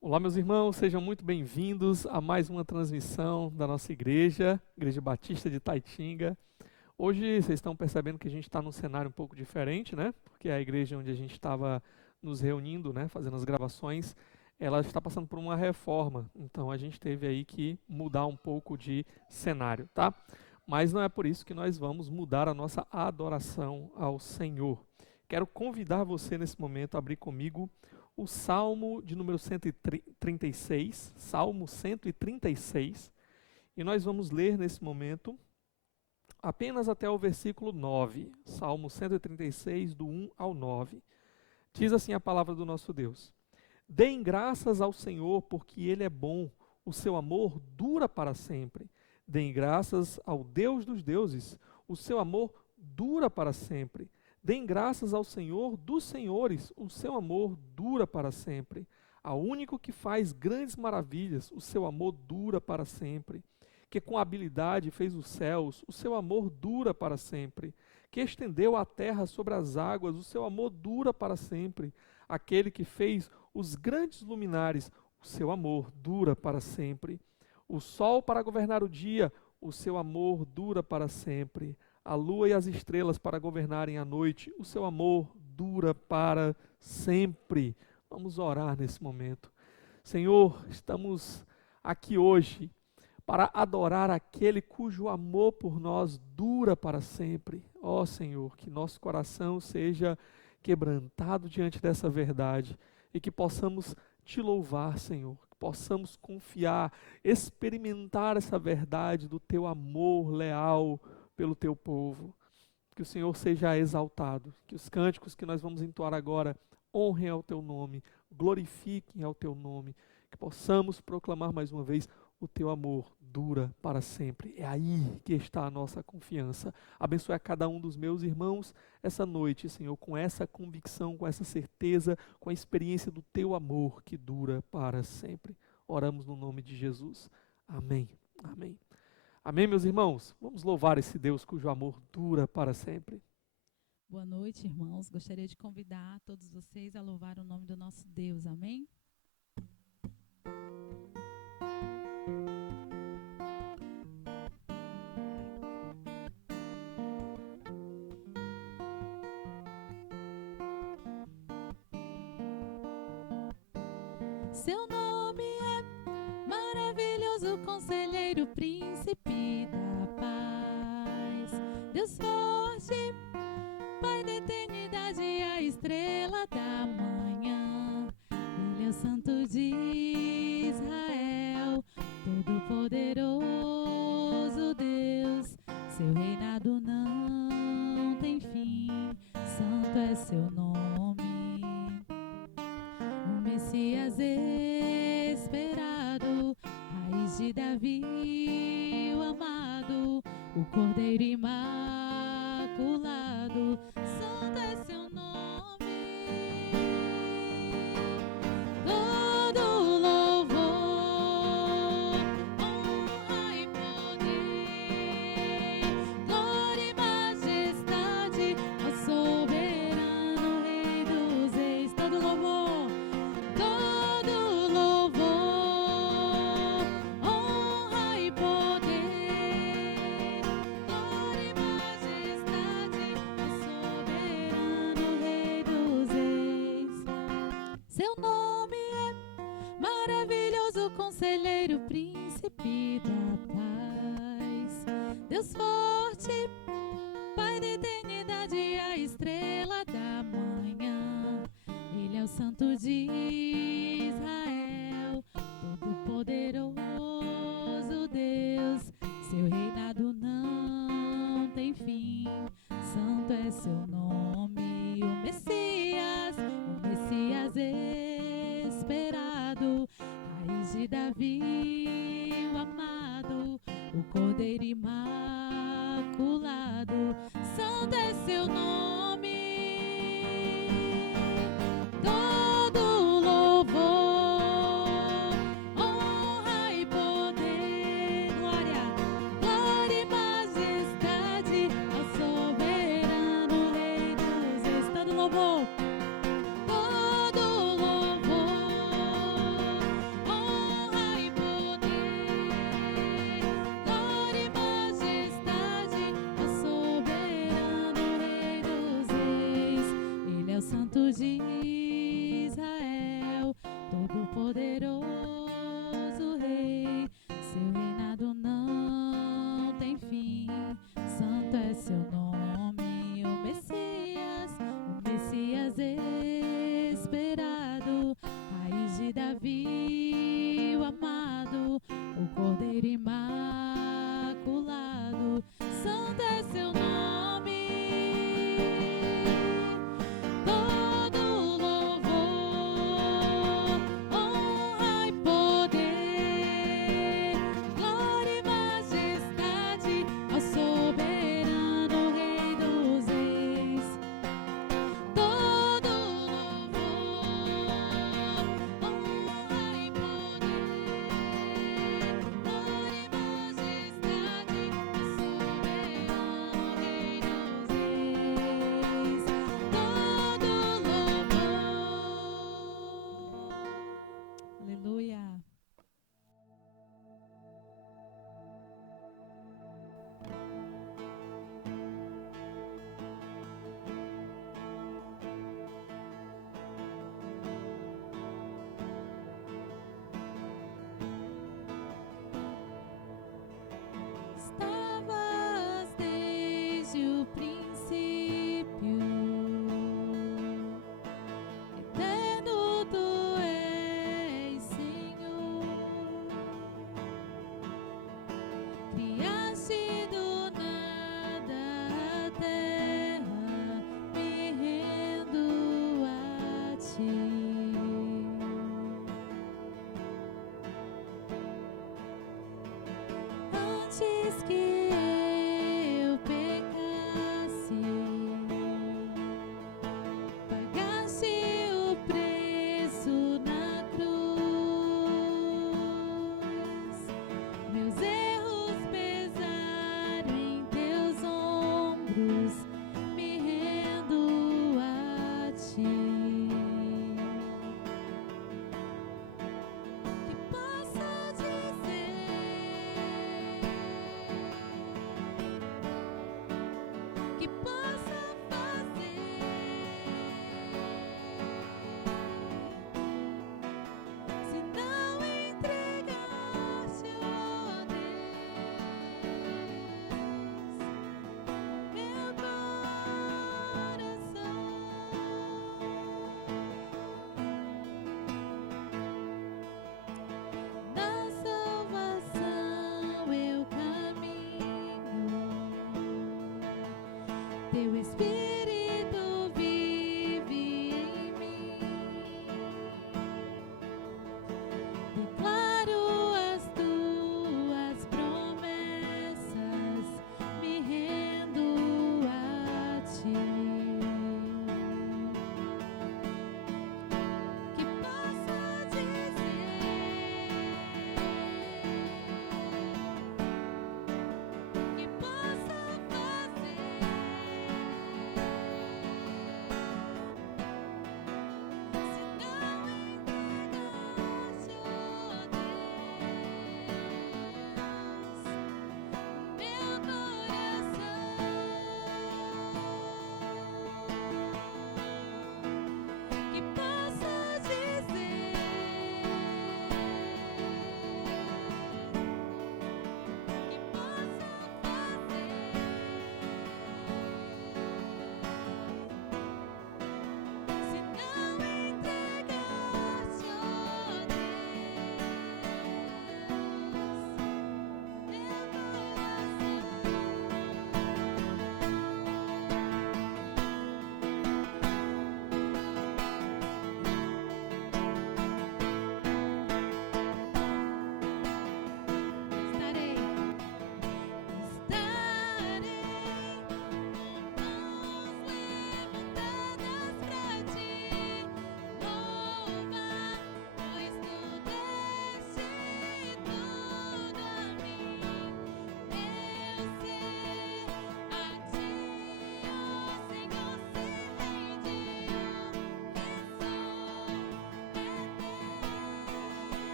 Olá, meus irmãos, sejam muito bem-vindos a mais uma transmissão da nossa igreja, Igreja Batista de Taitinga. Hoje vocês estão percebendo que a gente está num cenário um pouco diferente, né? Porque a igreja onde a gente estava nos reunindo, né, fazendo as gravações, ela está passando por uma reforma. Então a gente teve aí que mudar um pouco de cenário, tá? Mas não é por isso que nós vamos mudar a nossa adoração ao Senhor. Quero convidar você nesse momento a abrir comigo o Salmo de número 136, Salmo 136, e nós vamos ler nesse momento apenas até o versículo 9, Salmo 136, do 1 ao 9. Diz assim a palavra do nosso Deus: Deem graças ao Senhor, porque Ele é bom, o seu amor dura para sempre. Deem graças ao Deus dos deuses, o seu amor dura para sempre. Deem graças ao Senhor dos senhores, o seu amor dura para sempre. Ao único que faz grandes maravilhas, o seu amor dura para sempre. Que com habilidade fez os céus, o seu amor dura para sempre. Que estendeu a terra sobre as águas, o seu amor dura para sempre. Aquele que fez os grandes luminares, o seu amor dura para sempre. O sol para governar o dia, o seu amor dura para sempre. A lua e as estrelas para governarem a noite, o seu amor dura para sempre. Vamos orar nesse momento. Senhor, estamos aqui hoje para adorar aquele cujo amor por nós dura para sempre. Ó Senhor, que nosso coração seja quebrantado diante dessa verdade e que possamos te louvar, Senhor, que possamos confiar, experimentar essa verdade do teu amor leal pelo teu povo. Que o Senhor seja exaltado, que os cânticos que nós vamos entoar agora honrem ao teu nome, glorifiquem ao teu nome, que possamos proclamar mais uma vez: o teu amor dura para sempre. É aí que está a nossa confiança. Abençoe a cada um dos meus irmãos essa noite, Senhor, com essa convicção, com essa certeza, com a experiência do teu amor que dura para sempre. Oramos no nome de Jesus. Amém. Amém. Amém, meus irmãos? Vamos louvar esse Deus cujo amor dura para sempre. Boa noite, irmãos. Gostaria de convidar todos vocês a louvar o nome do nosso Deus. Amém? Seu nome é maravilhoso, conselheiro, príncipe da paz. Deus forte, Pai da eternidade, a estrela da manhã. Ele é o Santo de Israel, todo-poderoso Deus. Seu reinado não tem fim, santo é seu nome. O Messias esperado, raiz de Davi, o amado, o Cordeiro imaculado, santo é seu nome. Todo louvor, honra e poder, glória e majestade ao soberano Rei dos Reis. Todo louvor, honra e poder, glória e majestade ao soberano Rei dos Reis. Seu nome é maravilhoso, conselheiro, príncipe da paz. Deus forte, Pai da eternidade, a estrela da manhã. Ele é o Santo de Israel, todo-poderoso Deus. Seu reinado não tem fim, santo é seu nome. O Messias esperado, raiz de Davi, Filho amado, o Cordeiro imaculado, santo é seu nome. Todo louvor, honra e poder, glória e majestade ao soberano Rei dos Reis. Todo louvor, honra e poder, glória e majestade ao soberano Rei dos Reis. Todo louvor. Aleluia. Estavas desde o princípio, eterno tu és, Senhor. Criaste do nada a terra, me rendo a ti. Antes que eu pecasse, pagaste o preço na cruz. Meus erros pesaram em teus ombros, me rendo a ti. Que posso dizer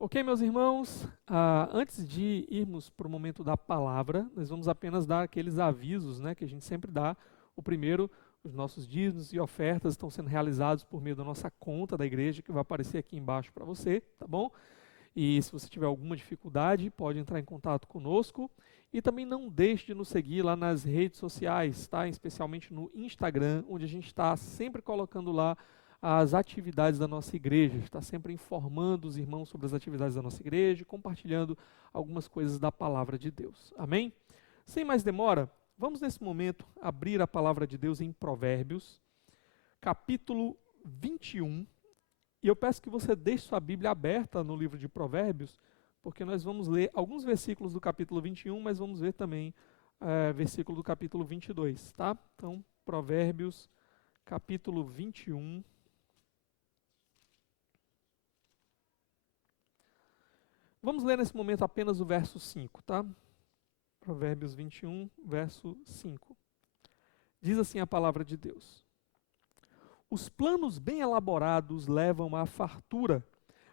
Ok, meus irmãos, antes de irmos para o momento da palavra, nós vamos apenas dar aqueles avisos, né, que a gente sempre dá. O primeiro, os nossos dízimos e ofertas estão sendo realizados por meio da nossa conta da igreja, que vai aparecer aqui embaixo para você, tá bom? E se você tiver alguma dificuldade, pode entrar em contato conosco. E também não deixe de nos seguir lá nas redes sociais, tá? Especialmente no Instagram, onde a gente está sempre colocando lá as atividades da nossa igreja. Está sempre informando os irmãos sobre as atividades da nossa igreja, compartilhando algumas coisas da palavra de Deus. Amém? Sem mais demora, vamos nesse momento abrir a palavra de Deus em Provérbios, capítulo 21. E eu peço que você deixe sua Bíblia aberta no livro de Provérbios, porque nós vamos ler alguns versículos do capítulo 21, mas vamos ver também versículo do capítulo 22, tá? Então, Provérbios, capítulo 21. Vamos ler nesse momento apenas o verso 5, tá? Provérbios 21, verso 5. Diz assim a palavra de Deus: Os planos bem elaborados levam à fartura,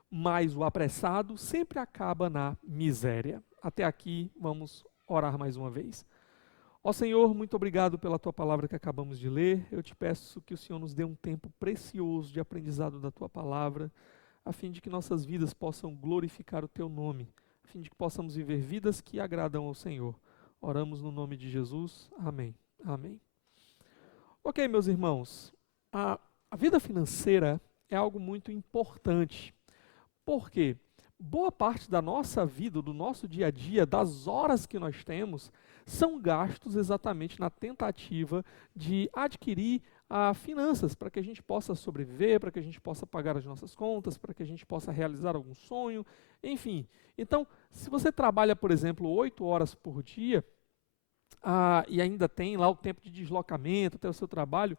mas o apressado sempre acaba na miséria. Até aqui, vamos orar mais uma vez. Ó Senhor, muito obrigado pela tua palavra que acabamos de ler. Eu te peço que o Senhor nos dê um tempo precioso de aprendizado da tua palavra, a fim de que nossas vidas possam glorificar o teu nome, a fim de que possamos viver vidas que agradam ao Senhor. Oramos no nome de Jesus. Amém. Amém. Ok, meus irmãos, a vida financeira é algo muito importante. Por quê? Boa parte da nossa vida, do nosso dia a dia, das horas que nós temos, são gastos exatamente na tentativa de adquirir finanças, para que a gente possa sobreviver, para que a gente possa pagar as nossas contas, para que a gente possa realizar algum sonho, enfim. Então, se você trabalha, por exemplo, 8 horas por dia, e ainda tem lá o tempo de deslocamento até o seu trabalho,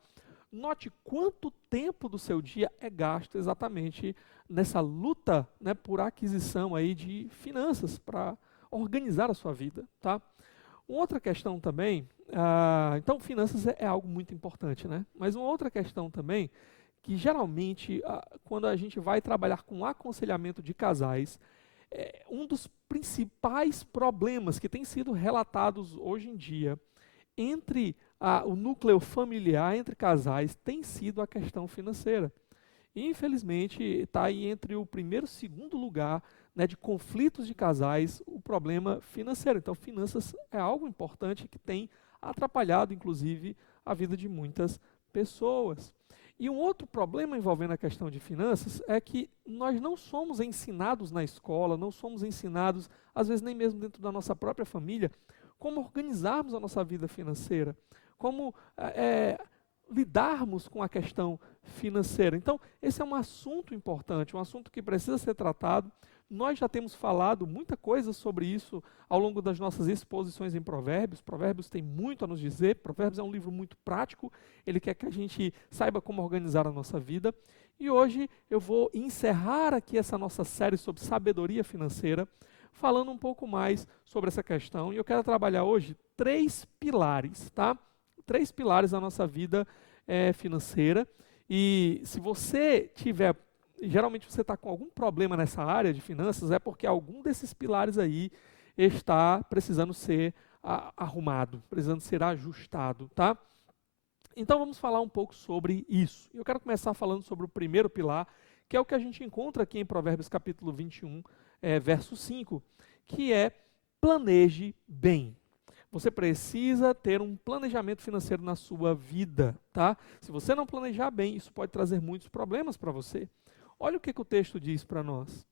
note quanto tempo do seu dia é gasto exatamente nessa luta, né, por aquisição aí de finanças para organizar a sua vida, tá? Uma outra questão também, então finanças é algo muito importante, né? Mas uma outra questão também, que geralmente quando a gente vai trabalhar com aconselhamento de casais, um dos principais problemas que tem sido relatados hoje em dia entre o núcleo familiar, entre casais, tem sido a questão financeira. E, infelizmente, está aí entre o primeiro e o segundo lugar, né, de conflitos de casais, o problema financeiro. Então, finanças é algo importante que tem atrapalhado, inclusive, a vida de muitas pessoas. E um outro problema envolvendo a questão de finanças é que nós não somos ensinados na escola, não somos ensinados, às vezes nem mesmo dentro da nossa própria família, como organizarmos a nossa vida financeira, como lidarmos com a questão financeira. Então, esse é um assunto importante, um assunto que precisa ser tratado. Nós já temos falado muita coisa sobre isso ao longo das nossas exposições em Provérbios. Provérbios tem muito a nos dizer. Provérbios é um livro muito prático. Ele quer que a gente saiba como organizar a nossa vida. E hoje eu vou encerrar aqui essa nossa série sobre sabedoria financeira, falando um pouco mais sobre essa questão. E eu quero trabalhar hoje 3 pilares, tá? 3 pilares da nossa vida financeira. E se você tiver, geralmente você está com algum problema nessa área de finanças, é porque algum desses pilares aí está precisando ser arrumado, precisando ser ajustado, tá? Então vamos falar um pouco sobre isso. Eu quero começar falando sobre o primeiro pilar, que é o que a gente encontra aqui em Provérbios capítulo 21, verso 5, que é planeje bem. Você precisa ter um planejamento financeiro na sua vida, tá? Se você não planejar bem, isso pode trazer muitos problemas para você. Olha o que o texto diz para nós.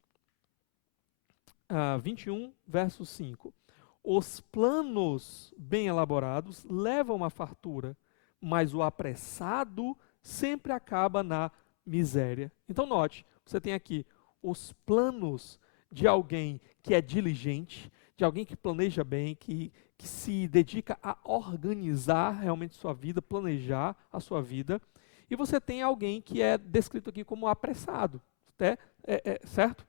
21, verso 5. Os planos bem elaborados levam à fartura, mas o apressado sempre acaba na miséria. Então note, você tem aqui os planos de alguém que é diligente, de alguém que planeja bem, que se dedica a organizar realmente sua vida, planejar a sua vida, e você tem alguém que é descrito aqui como apressado, certo?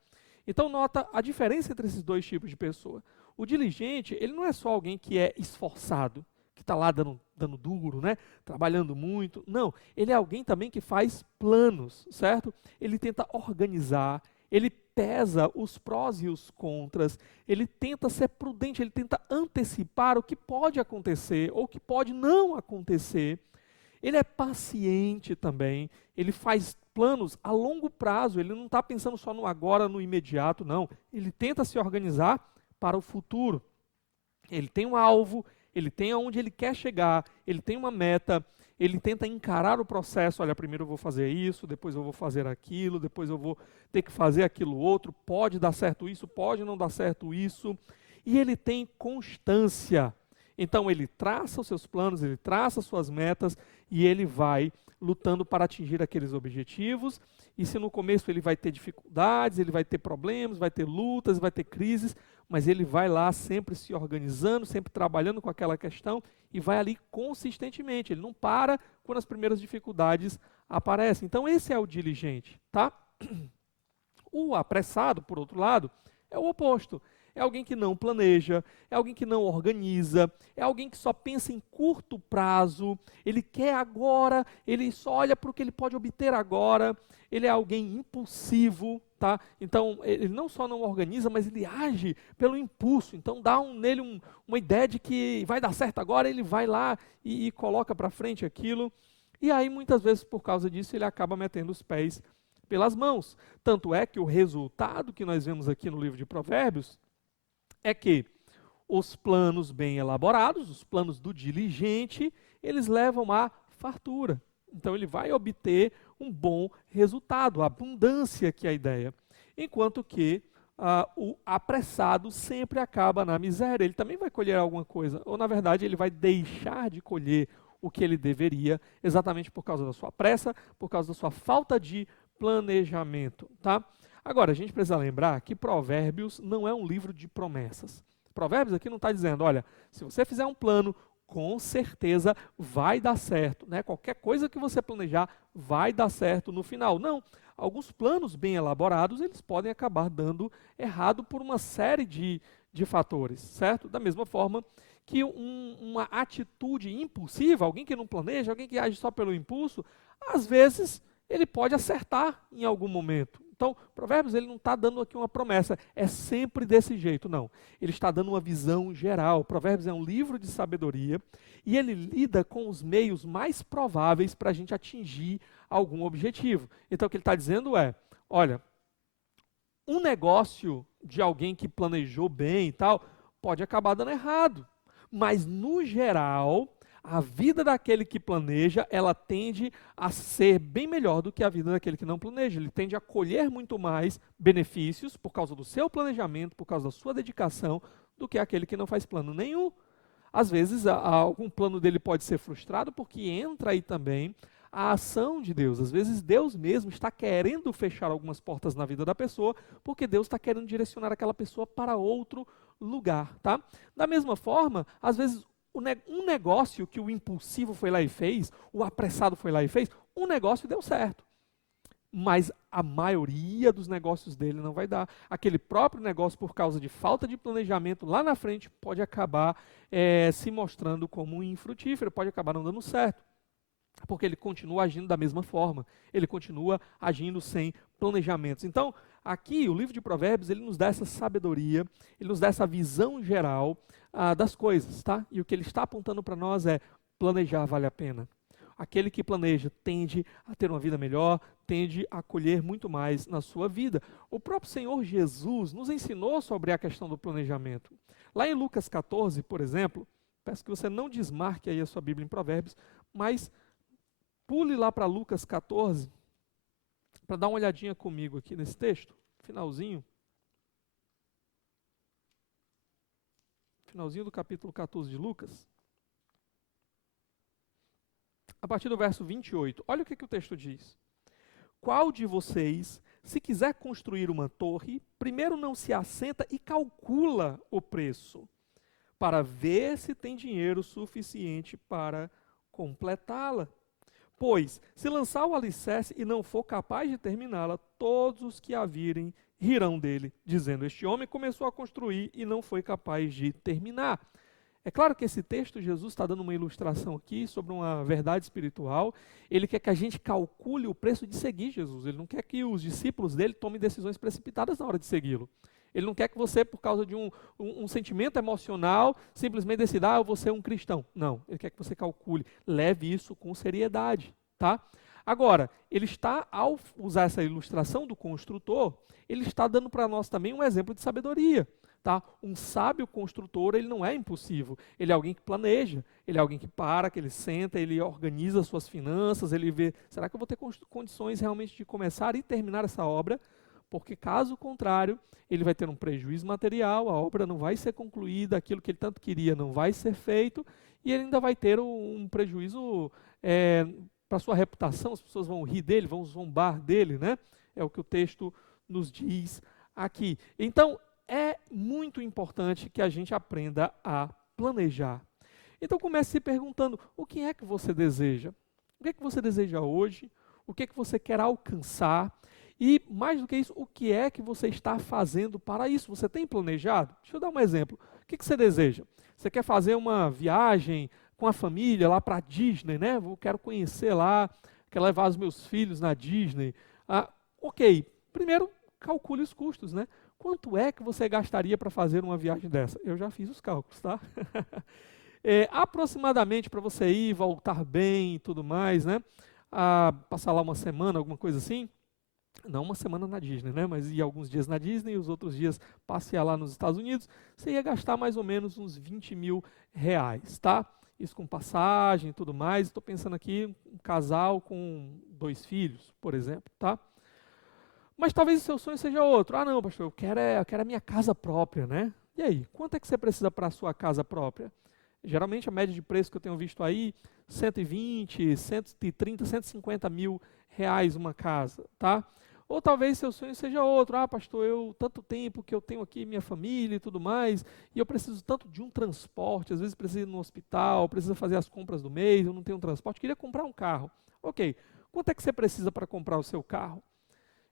Então nota a diferença entre esses dois tipos de pessoa. O diligente, ele não é só alguém que é esforçado, que está lá dando duro, né? Trabalhando muito. Não, ele é alguém também que faz planos, certo? Ele tenta organizar, ele pesa os prós e os contras, ele tenta ser prudente, ele tenta antecipar o que pode acontecer ou o que pode não acontecer. Ele é paciente também, ele faz planos a longo prazo, ele não está pensando só no agora, no imediato, não. Ele tenta se organizar para o futuro. Ele tem um alvo, ele tem aonde ele quer chegar, ele tem uma meta, ele tenta encarar o processo. Olha, primeiro eu vou fazer isso, depois eu vou fazer aquilo, depois eu vou ter que fazer aquilo outro, pode dar certo isso, pode não dar certo isso. E ele tem constância. Então ele traça os seus planos, ele traça as suas metas e ele vai lutando para atingir aqueles objetivos. E se no começo ele vai ter dificuldades, ele vai ter problemas, vai ter lutas, vai ter crises, mas ele vai lá sempre se organizando, sempre trabalhando com aquela questão e vai ali consistentemente. Ele não para quando as primeiras dificuldades aparecem. Então esse é o diligente, tá? O apressado, por outro lado, é o oposto. É alguém que não planeja, é alguém que não organiza, é alguém que só pensa em curto prazo, ele quer agora, ele só olha para o que ele pode obter agora, ele é alguém impulsivo, tá? Então, ele não só não organiza, mas ele age pelo impulso. Então, dá nele uma ideia de que vai dar certo agora, ele vai lá e coloca para frente aquilo. E aí, muitas vezes, por causa disso, ele acaba metendo os pés pelas mãos. Tanto é que o resultado que nós vemos aqui no livro de Provérbios é que os planos bem elaborados, os planos do diligente, eles levam à fartura. Então ele vai obter um bom resultado, a abundância que é a ideia. Enquanto que o apressado sempre acaba na miséria. Ele também vai colher alguma coisa, ou na verdade ele vai deixar de colher o que ele deveria, exatamente por causa da sua pressa, por causa da sua falta de planejamento, tá? Agora, a gente precisa lembrar que Provérbios não é um livro de promessas. Provérbios aqui não está dizendo, olha, se você fizer um plano, com certeza vai dar certo, né? Qualquer coisa que você planejar vai dar certo no final. Não, alguns planos bem elaborados, eles podem acabar dando errado por uma série de fatores, certo? Da mesma forma que uma atitude impulsiva, alguém que não planeja, alguém que age só pelo impulso, às vezes ele pode acertar em algum momento. Então, Provérbios ele não está dando aqui uma promessa, é sempre desse jeito, não. Ele está dando uma visão geral. Provérbios é um livro de sabedoria e ele lida com os meios mais prováveis para a gente atingir algum objetivo. Então, o que ele está dizendo é, olha, um negócio de alguém que planejou bem e tal, pode acabar dando errado. Mas, no geral, a vida daquele que planeja, ela tende a ser bem melhor do que a vida daquele que não planeja. Ele tende a colher muito mais benefícios por causa do seu planejamento, por causa da sua dedicação, do que aquele que não faz plano nenhum. Às vezes, algum plano dele pode ser frustrado porque entra aí também a ação de Deus. Às vezes, Deus mesmo está querendo fechar algumas portas na vida da pessoa, porque Deus está querendo direcionar aquela pessoa para outro lugar, tá? Da mesma forma, às vezes, um negócio que o impulsivo foi lá e fez, o apressado foi lá e fez, um negócio deu certo. Mas a maioria dos negócios dele não vai dar. Aquele próprio negócio, por causa de falta de planejamento, lá na frente pode acabar se mostrando como infrutífero, pode acabar não dando certo. Porque ele continua agindo da mesma forma, ele continua agindo sem planejamentos. Então, aqui o livro de Provérbios, ele nos dá essa sabedoria, ele nos dá essa visão geral das coisas, tá? E o que ele está apontando para nós é, planejar vale a pena. Aquele que planeja tende a ter uma vida melhor, tende a colher muito mais na sua vida. O próprio Senhor Jesus nos ensinou sobre a questão do planejamento. Lá em Lucas 14, por exemplo, peço que você não desmarque aí a sua Bíblia em Provérbios, mas pule lá para Lucas 14, para dar uma olhadinha comigo aqui nesse texto, finalzinho do capítulo 14 de Lucas, a partir do verso 28. Olha o que o texto diz. Qual de vocês, se quiser construir uma torre, primeiro não se assenta e calcula o preço, para ver se tem dinheiro suficiente para completá-la? Pois, se lançar o alicerce e não for capaz de terminá-la, todos os que a virem rirão dele, dizendo, este homem começou a construir e não foi capaz de terminar. É claro que esse texto, Jesus está dando uma ilustração aqui sobre uma verdade espiritual. Ele quer que a gente calcule o preço de seguir Jesus. Ele não quer que os discípulos dele tomem decisões precipitadas na hora de segui-lo. Ele não quer que você, por causa de um sentimento emocional, simplesmente decida, eu vou ser um cristão. Não, ele quer que você calcule, leve isso com seriedade, tá? Agora, ele está, ao usar essa ilustração do construtor, ele está dando para nós também um exemplo de sabedoria. Tá? Um sábio construtor, ele não é impulsivo, ele é alguém que planeja, ele é alguém que para, que ele senta, ele organiza suas finanças, ele vê, será que eu vou ter condições realmente de começar e terminar essa obra? Porque caso contrário, ele vai ter um prejuízo material, a obra não vai ser concluída, aquilo que ele tanto queria não vai ser feito, e ele ainda vai ter um prejuízo para a sua reputação, as pessoas vão rir dele, vão zombar dele, né? É o que o texto nos diz aqui. Então, é muito importante que a gente aprenda a planejar. Então comece se perguntando, o que é que você deseja? O que é que você deseja hoje? O que é que você quer alcançar? E mais do que isso, o que é que você está fazendo para isso? Você tem planejado? Deixa eu dar um exemplo. O que você deseja? Você quer fazer uma viagem com a família lá para a Disney, né? Eu quero conhecer lá, quero levar os meus filhos na Disney. Ok, primeiro calcule os custos, né? Quanto é que você gastaria para fazer uma viagem dessa? Eu já fiz os cálculos, tá? Aproximadamente para você ir, voltar bem e tudo mais, né? Passar lá uma semana, alguma coisa assim. Não uma semana na Disney, né? Mas ir alguns dias na Disney e os outros dias passear lá nos Estados Unidos. Você ia gastar mais ou menos uns 20 mil reais, tá? Isso com passagem e tudo mais. Estou pensando aqui, um casal com 2 filhos, por exemplo, tá? Mas talvez o seu sonho seja outro. Não, pastor, eu quero a minha casa própria, né? E aí, quanto é que você precisa para a sua casa própria? Geralmente a média de preço que eu tenho visto aí, 120, 130, 150 mil reais uma casa, tá? Ou talvez seu sonho seja outro. Pastor, tanto tempo que eu tenho aqui minha família e tudo mais, e eu preciso tanto de um transporte, às vezes preciso ir no hospital, preciso fazer as compras do mês, eu não tenho um transporte, queria comprar um carro. Ok, quanto é que você precisa para comprar o seu carro?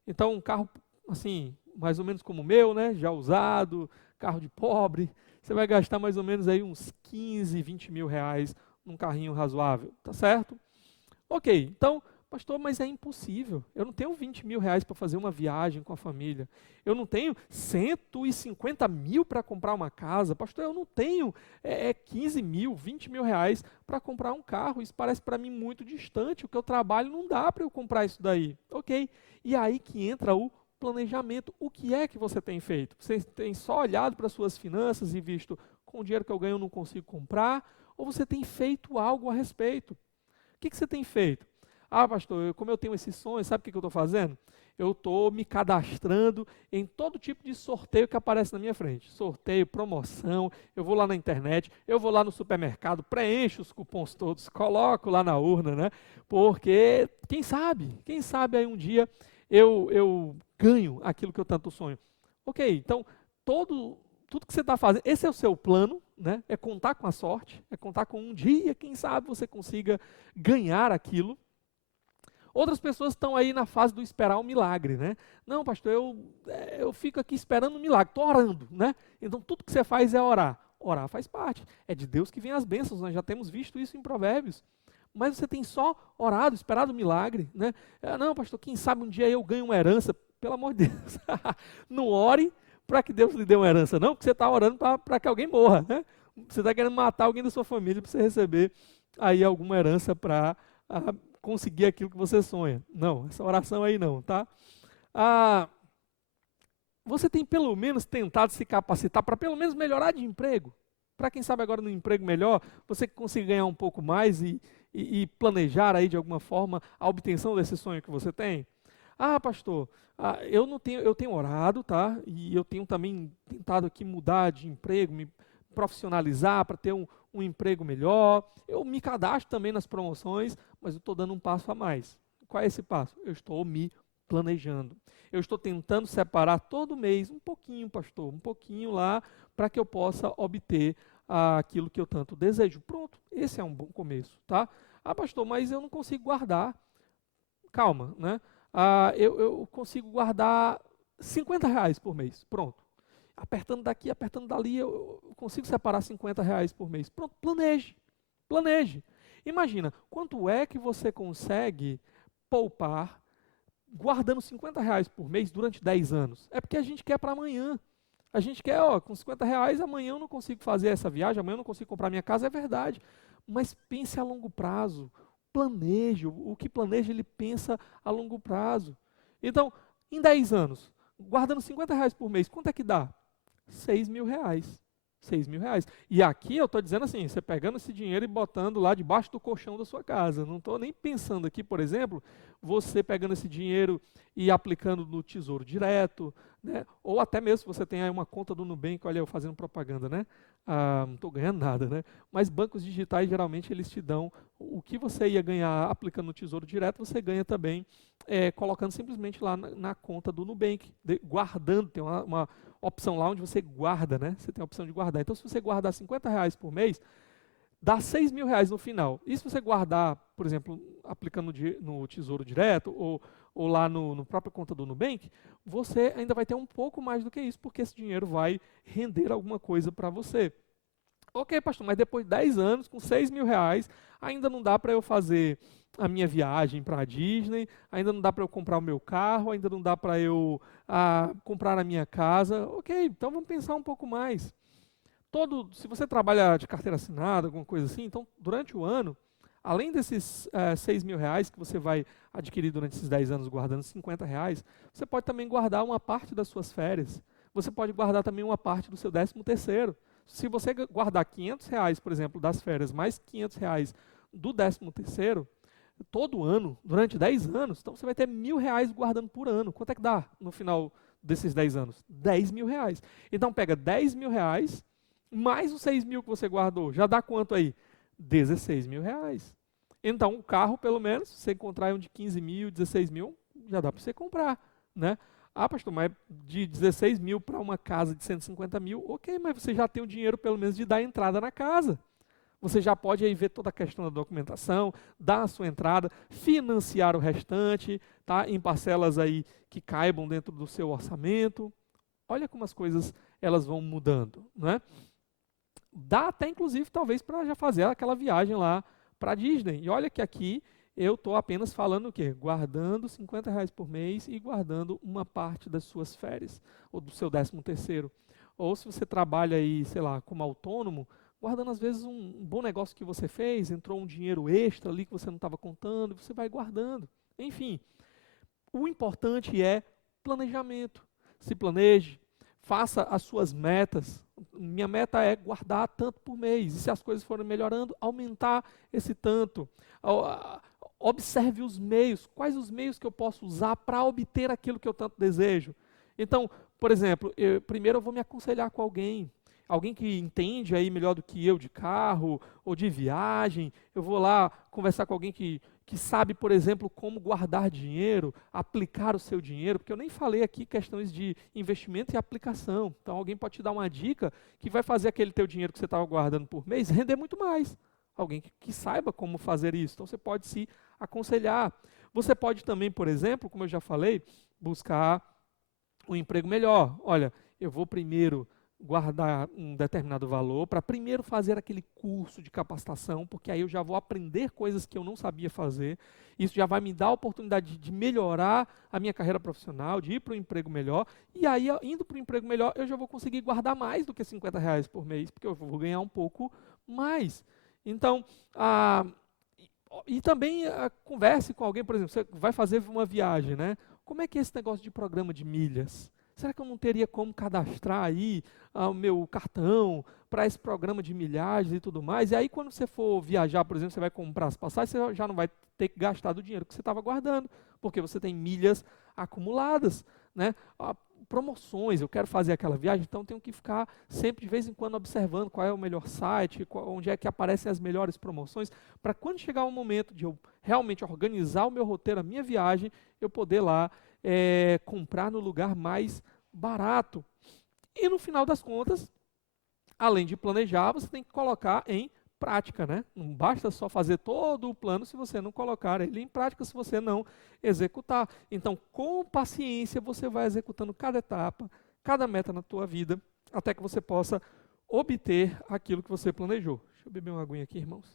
Então, um carro, assim, mais ou menos como o meu, né, já usado, carro de pobre, você vai gastar mais ou menos aí uns 15, 20 mil reais num carrinho razoável, tá certo? Ok, então, pastor, mas é impossível. Eu não tenho 20 mil reais para fazer uma viagem com a família. Eu não tenho 150 mil para comprar uma casa. Pastor, eu não tenho 15 mil, 20 mil reais para comprar um carro. Isso parece para mim muito distante. O que eu trabalho não dá para eu comprar isso daí. Ok, e aí que entra o planejamento. O que é que você tem feito? Você tem só olhado para suas finanças e visto, com o dinheiro que eu ganho eu não consigo comprar? Ou você tem feito algo a respeito? O que você tem feito? Pastor, como eu tenho esse sonho, sabe o que eu estou fazendo? Eu estou me cadastrando em todo tipo de sorteio que aparece na minha frente. Sorteio, promoção, eu vou lá na internet, eu vou lá no supermercado, preencho os cupons todos, coloco lá na urna, né? Porque, quem sabe aí um dia eu ganho aquilo que eu tanto sonho. Ok, então, tudo que você está fazendo, esse é o seu plano, né? É contar com a sorte, é contar com um dia, quem sabe você consiga ganhar aquilo. Outras pessoas estão aí na fase do esperar um milagre, né? Não, pastor, eu fico aqui esperando um milagre, estou orando, né? Então tudo que você faz é orar. Orar faz parte, é de Deus que vem as bênçãos, nós já temos visto isso em Provérbios. Mas você tem só orado, esperado um milagre, né? Não, pastor, quem sabe um dia eu ganho uma herança, pelo amor de Deus. Não ore para que Deus lhe dê uma herança, não, porque você está orando para que alguém morra, né? Você está querendo matar alguém da sua família para você receber aí alguma herança para conseguir aquilo que você sonha. Não, essa oração aí não, tá? Você tem pelo menos tentado se capacitar para pelo menos melhorar de emprego? Para quem sabe agora no emprego melhor, você consiga ganhar um pouco mais e planejar aí de alguma forma a obtenção desse sonho que você tem? Pastor, eu tenho orado, tá? E eu tenho também tentado aqui mudar de emprego, me profissionalizar para ter um emprego melhor. Eu me cadastro também nas promoções, mas eu estou dando um passo a mais. Qual é esse passo? Eu estou me planejando. Eu estou tentando separar todo mês um pouquinho, pastor, um pouquinho lá, para que eu possa obter aquilo que eu tanto desejo. Pronto, esse é um bom começo, tá? Pastor, mas eu não consigo guardar. Calma, né? Eu consigo guardar 50 reais por mês. Pronto. apertando daqui, apertando dali, eu consigo separar R$ 50 por mês. Pronto, planeje. Imagina, quanto é que você consegue poupar guardando R$ 50 por mês durante 10 anos? É porque a gente quer para amanhã. A gente quer, com R$ 50, amanhã eu não consigo fazer essa viagem, amanhã eu não consigo comprar minha casa, é verdade. Mas pense a longo prazo. Planeje. O que planeja, ele pensa a longo prazo. Então, em 10 anos, guardando R$ 50 por mês, quanto é que dá? R$ 6.000. R$ 6.000. E aqui eu estou dizendo assim, você pegando esse dinheiro e botando lá debaixo do colchão da sua casa. Não estou nem pensando aqui, por exemplo, você pegando esse dinheiro e aplicando no Tesouro Direto, né? Ou até mesmo se você tem aí uma conta do Nubank, olha eu fazendo propaganda, né? Não estou ganhando nada, né? Mas bancos digitais, geralmente, eles te dão o que você ia ganhar aplicando no Tesouro Direto, você ganha também colocando simplesmente lá na conta do Nubank, guardando, tem uma opção lá onde você guarda, né? Você tem a opção de guardar. Então, se você guardar R$ 50 por mês, dá R$ 6.000 no final. E se você guardar, por exemplo, aplicando no Tesouro Direto ou lá no própria conta do Nubank, você ainda vai ter um pouco mais do que isso, porque esse dinheiro vai render alguma coisa para você. Ok, pastor, mas depois de 10 anos, com R$ 6.000, ainda não dá para eu fazer a minha viagem para a Disney, ainda não dá para eu comprar o meu carro, ainda não dá para eu comprar a minha casa. Ok, então vamos pensar um pouco mais. Se você trabalha de carteira assinada, alguma coisa assim, então durante o ano, além desses R$ 6.000 que você vai adquirir durante esses 10 anos guardando R$ 50, você pode também guardar uma parte das suas férias. Você pode guardar também uma parte do seu 13º. Se você guardar R$ 500, por exemplo, das férias, mais R$ 500 do 13º, todo ano, durante 10 anos, então você vai ter R$ 1.000 guardando por ano. Quanto é que dá no final desses 10 anos? R$ 10.000. Então pega R$ 10.000 mais os 6.000 que você guardou. Já dá quanto aí? R$ 16.000. Então o carro, pelo menos, se você encontrar um de 15.000, 16.000, já dá para você comprar, né? Pastor, mas de 16.000 para uma casa de 150.000, ok, mas você já tem o dinheiro pelo menos de dar entrada na casa. Você já pode aí ver toda a questão da documentação, dar a sua entrada, financiar o restante, tá? Em parcelas aí que caibam dentro do seu orçamento. Olha como as coisas elas vão mudando, né? Dá até inclusive talvez para já fazer aquela viagem lá para a Disney. E olha que aqui eu estou apenas falando o quê? Guardando R$ 50 por mês e guardando uma parte das suas férias, ou do seu 13º. Ou se você trabalha aí, sei lá, como autônomo, guardando às vezes um bom negócio que você fez, entrou um dinheiro extra ali que você não estava contando, você vai guardando. Enfim, o importante é planejamento. Se planeje, faça as suas metas. Minha meta é guardar tanto por mês. E se as coisas forem melhorando, aumentar esse tanto. Observe os meios. Quais os meios que eu posso usar para obter aquilo que eu tanto desejo? Então, por exemplo, primeiro eu vou me aconselhar com alguém que entende aí melhor do que eu de carro ou de viagem. Eu vou lá conversar com alguém que sabe, por exemplo, como guardar dinheiro, aplicar o seu dinheiro, porque eu nem falei aqui questões de investimento e aplicação. Então alguém pode te dar uma dica que vai fazer aquele teu dinheiro que você estava guardando por mês render muito mais. Alguém que saiba como fazer isso. Então você pode se aconselhar. Você pode também, por exemplo, como eu já falei, buscar um emprego melhor. Olha, eu vou primeiro guardar um determinado valor para primeiro fazer aquele curso de capacitação, porque aí eu já vou aprender coisas que eu não sabia fazer. Isso já vai me dar a oportunidade de melhorar a minha carreira profissional, de ir para um emprego melhor. E aí, indo para um emprego melhor, eu já vou conseguir guardar mais do que R$ 50 por mês, porque eu vou ganhar um pouco mais. Então, e também converse com alguém, por exemplo, você vai fazer uma viagem, né? Como é que é esse negócio de programa de milhas? Será que eu não teria como cadastrar aí o meu cartão para esse programa de milhagens e tudo mais? E aí quando você for viajar, por exemplo, você vai comprar as passagens, você já não vai ter que gastar do dinheiro que você estava guardando, porque você tem milhas acumuladas, né? Promoções, eu quero fazer aquela viagem, então tenho que ficar sempre de vez em quando observando qual é o melhor site, onde é que aparecem as melhores promoções, para quando chegar o momento de eu realmente organizar o meu roteiro, a minha viagem, eu poder lá comprar no lugar mais barato. E no final das contas, além de planejar, você tem que colocar em prática, né? Não basta só fazer todo o plano se você não colocar ele em prática, se você não executar. Então, com paciência, você vai executando cada etapa cada meta na tua vida, até que você possa obter aquilo que você planejou. Deixa eu beber uma aguinha aqui, irmãos.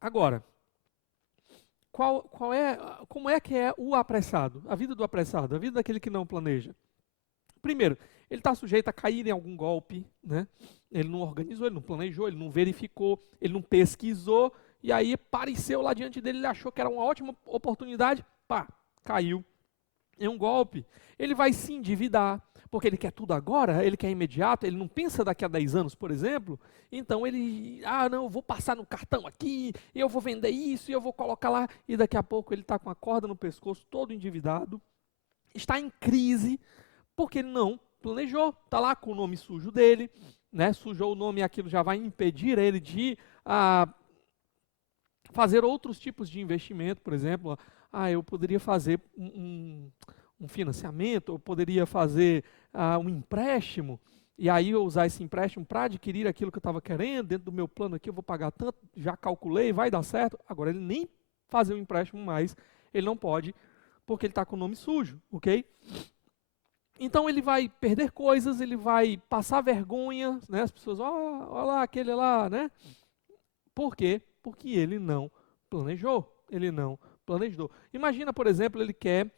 Agora, como é que é o apressado? A vida do apressado, a vida daquele que não planeja. Primeiro, ele está sujeito a cair em algum golpe, né? Ele não organizou, ele não planejou, ele não verificou, ele não pesquisou, e aí apareceu lá diante dele, ele achou que era uma ótima oportunidade, pá, caiu em um golpe. Ele vai se endividar, porque ele quer tudo agora, ele quer imediato, ele não pensa daqui a 10 anos, por exemplo, então ele, não, eu vou passar no cartão aqui, eu vou vender isso, eu vou colocar lá, e daqui a pouco ele está com a corda no pescoço, todo endividado, está em crise, porque ele não planejou, está lá com o nome sujo dele, né? Sujou o nome e aquilo já vai impedir ele de fazer outros tipos de investimento, por exemplo, eu poderia fazer um financiamento, eu poderia fazer um empréstimo, e aí eu usar esse empréstimo para adquirir aquilo que eu estava querendo, dentro do meu plano aqui eu vou pagar tanto, já calculei, vai dar certo, agora ele nem fazer um empréstimo mais, ele não pode, porque ele está com o nome sujo, ok? Então ele vai perder coisas, ele vai passar vergonha, né? As pessoas, olha lá, aquele lá, né? Por quê? Porque ele não planejou, ele não planejou. Imagina, por exemplo, ele quer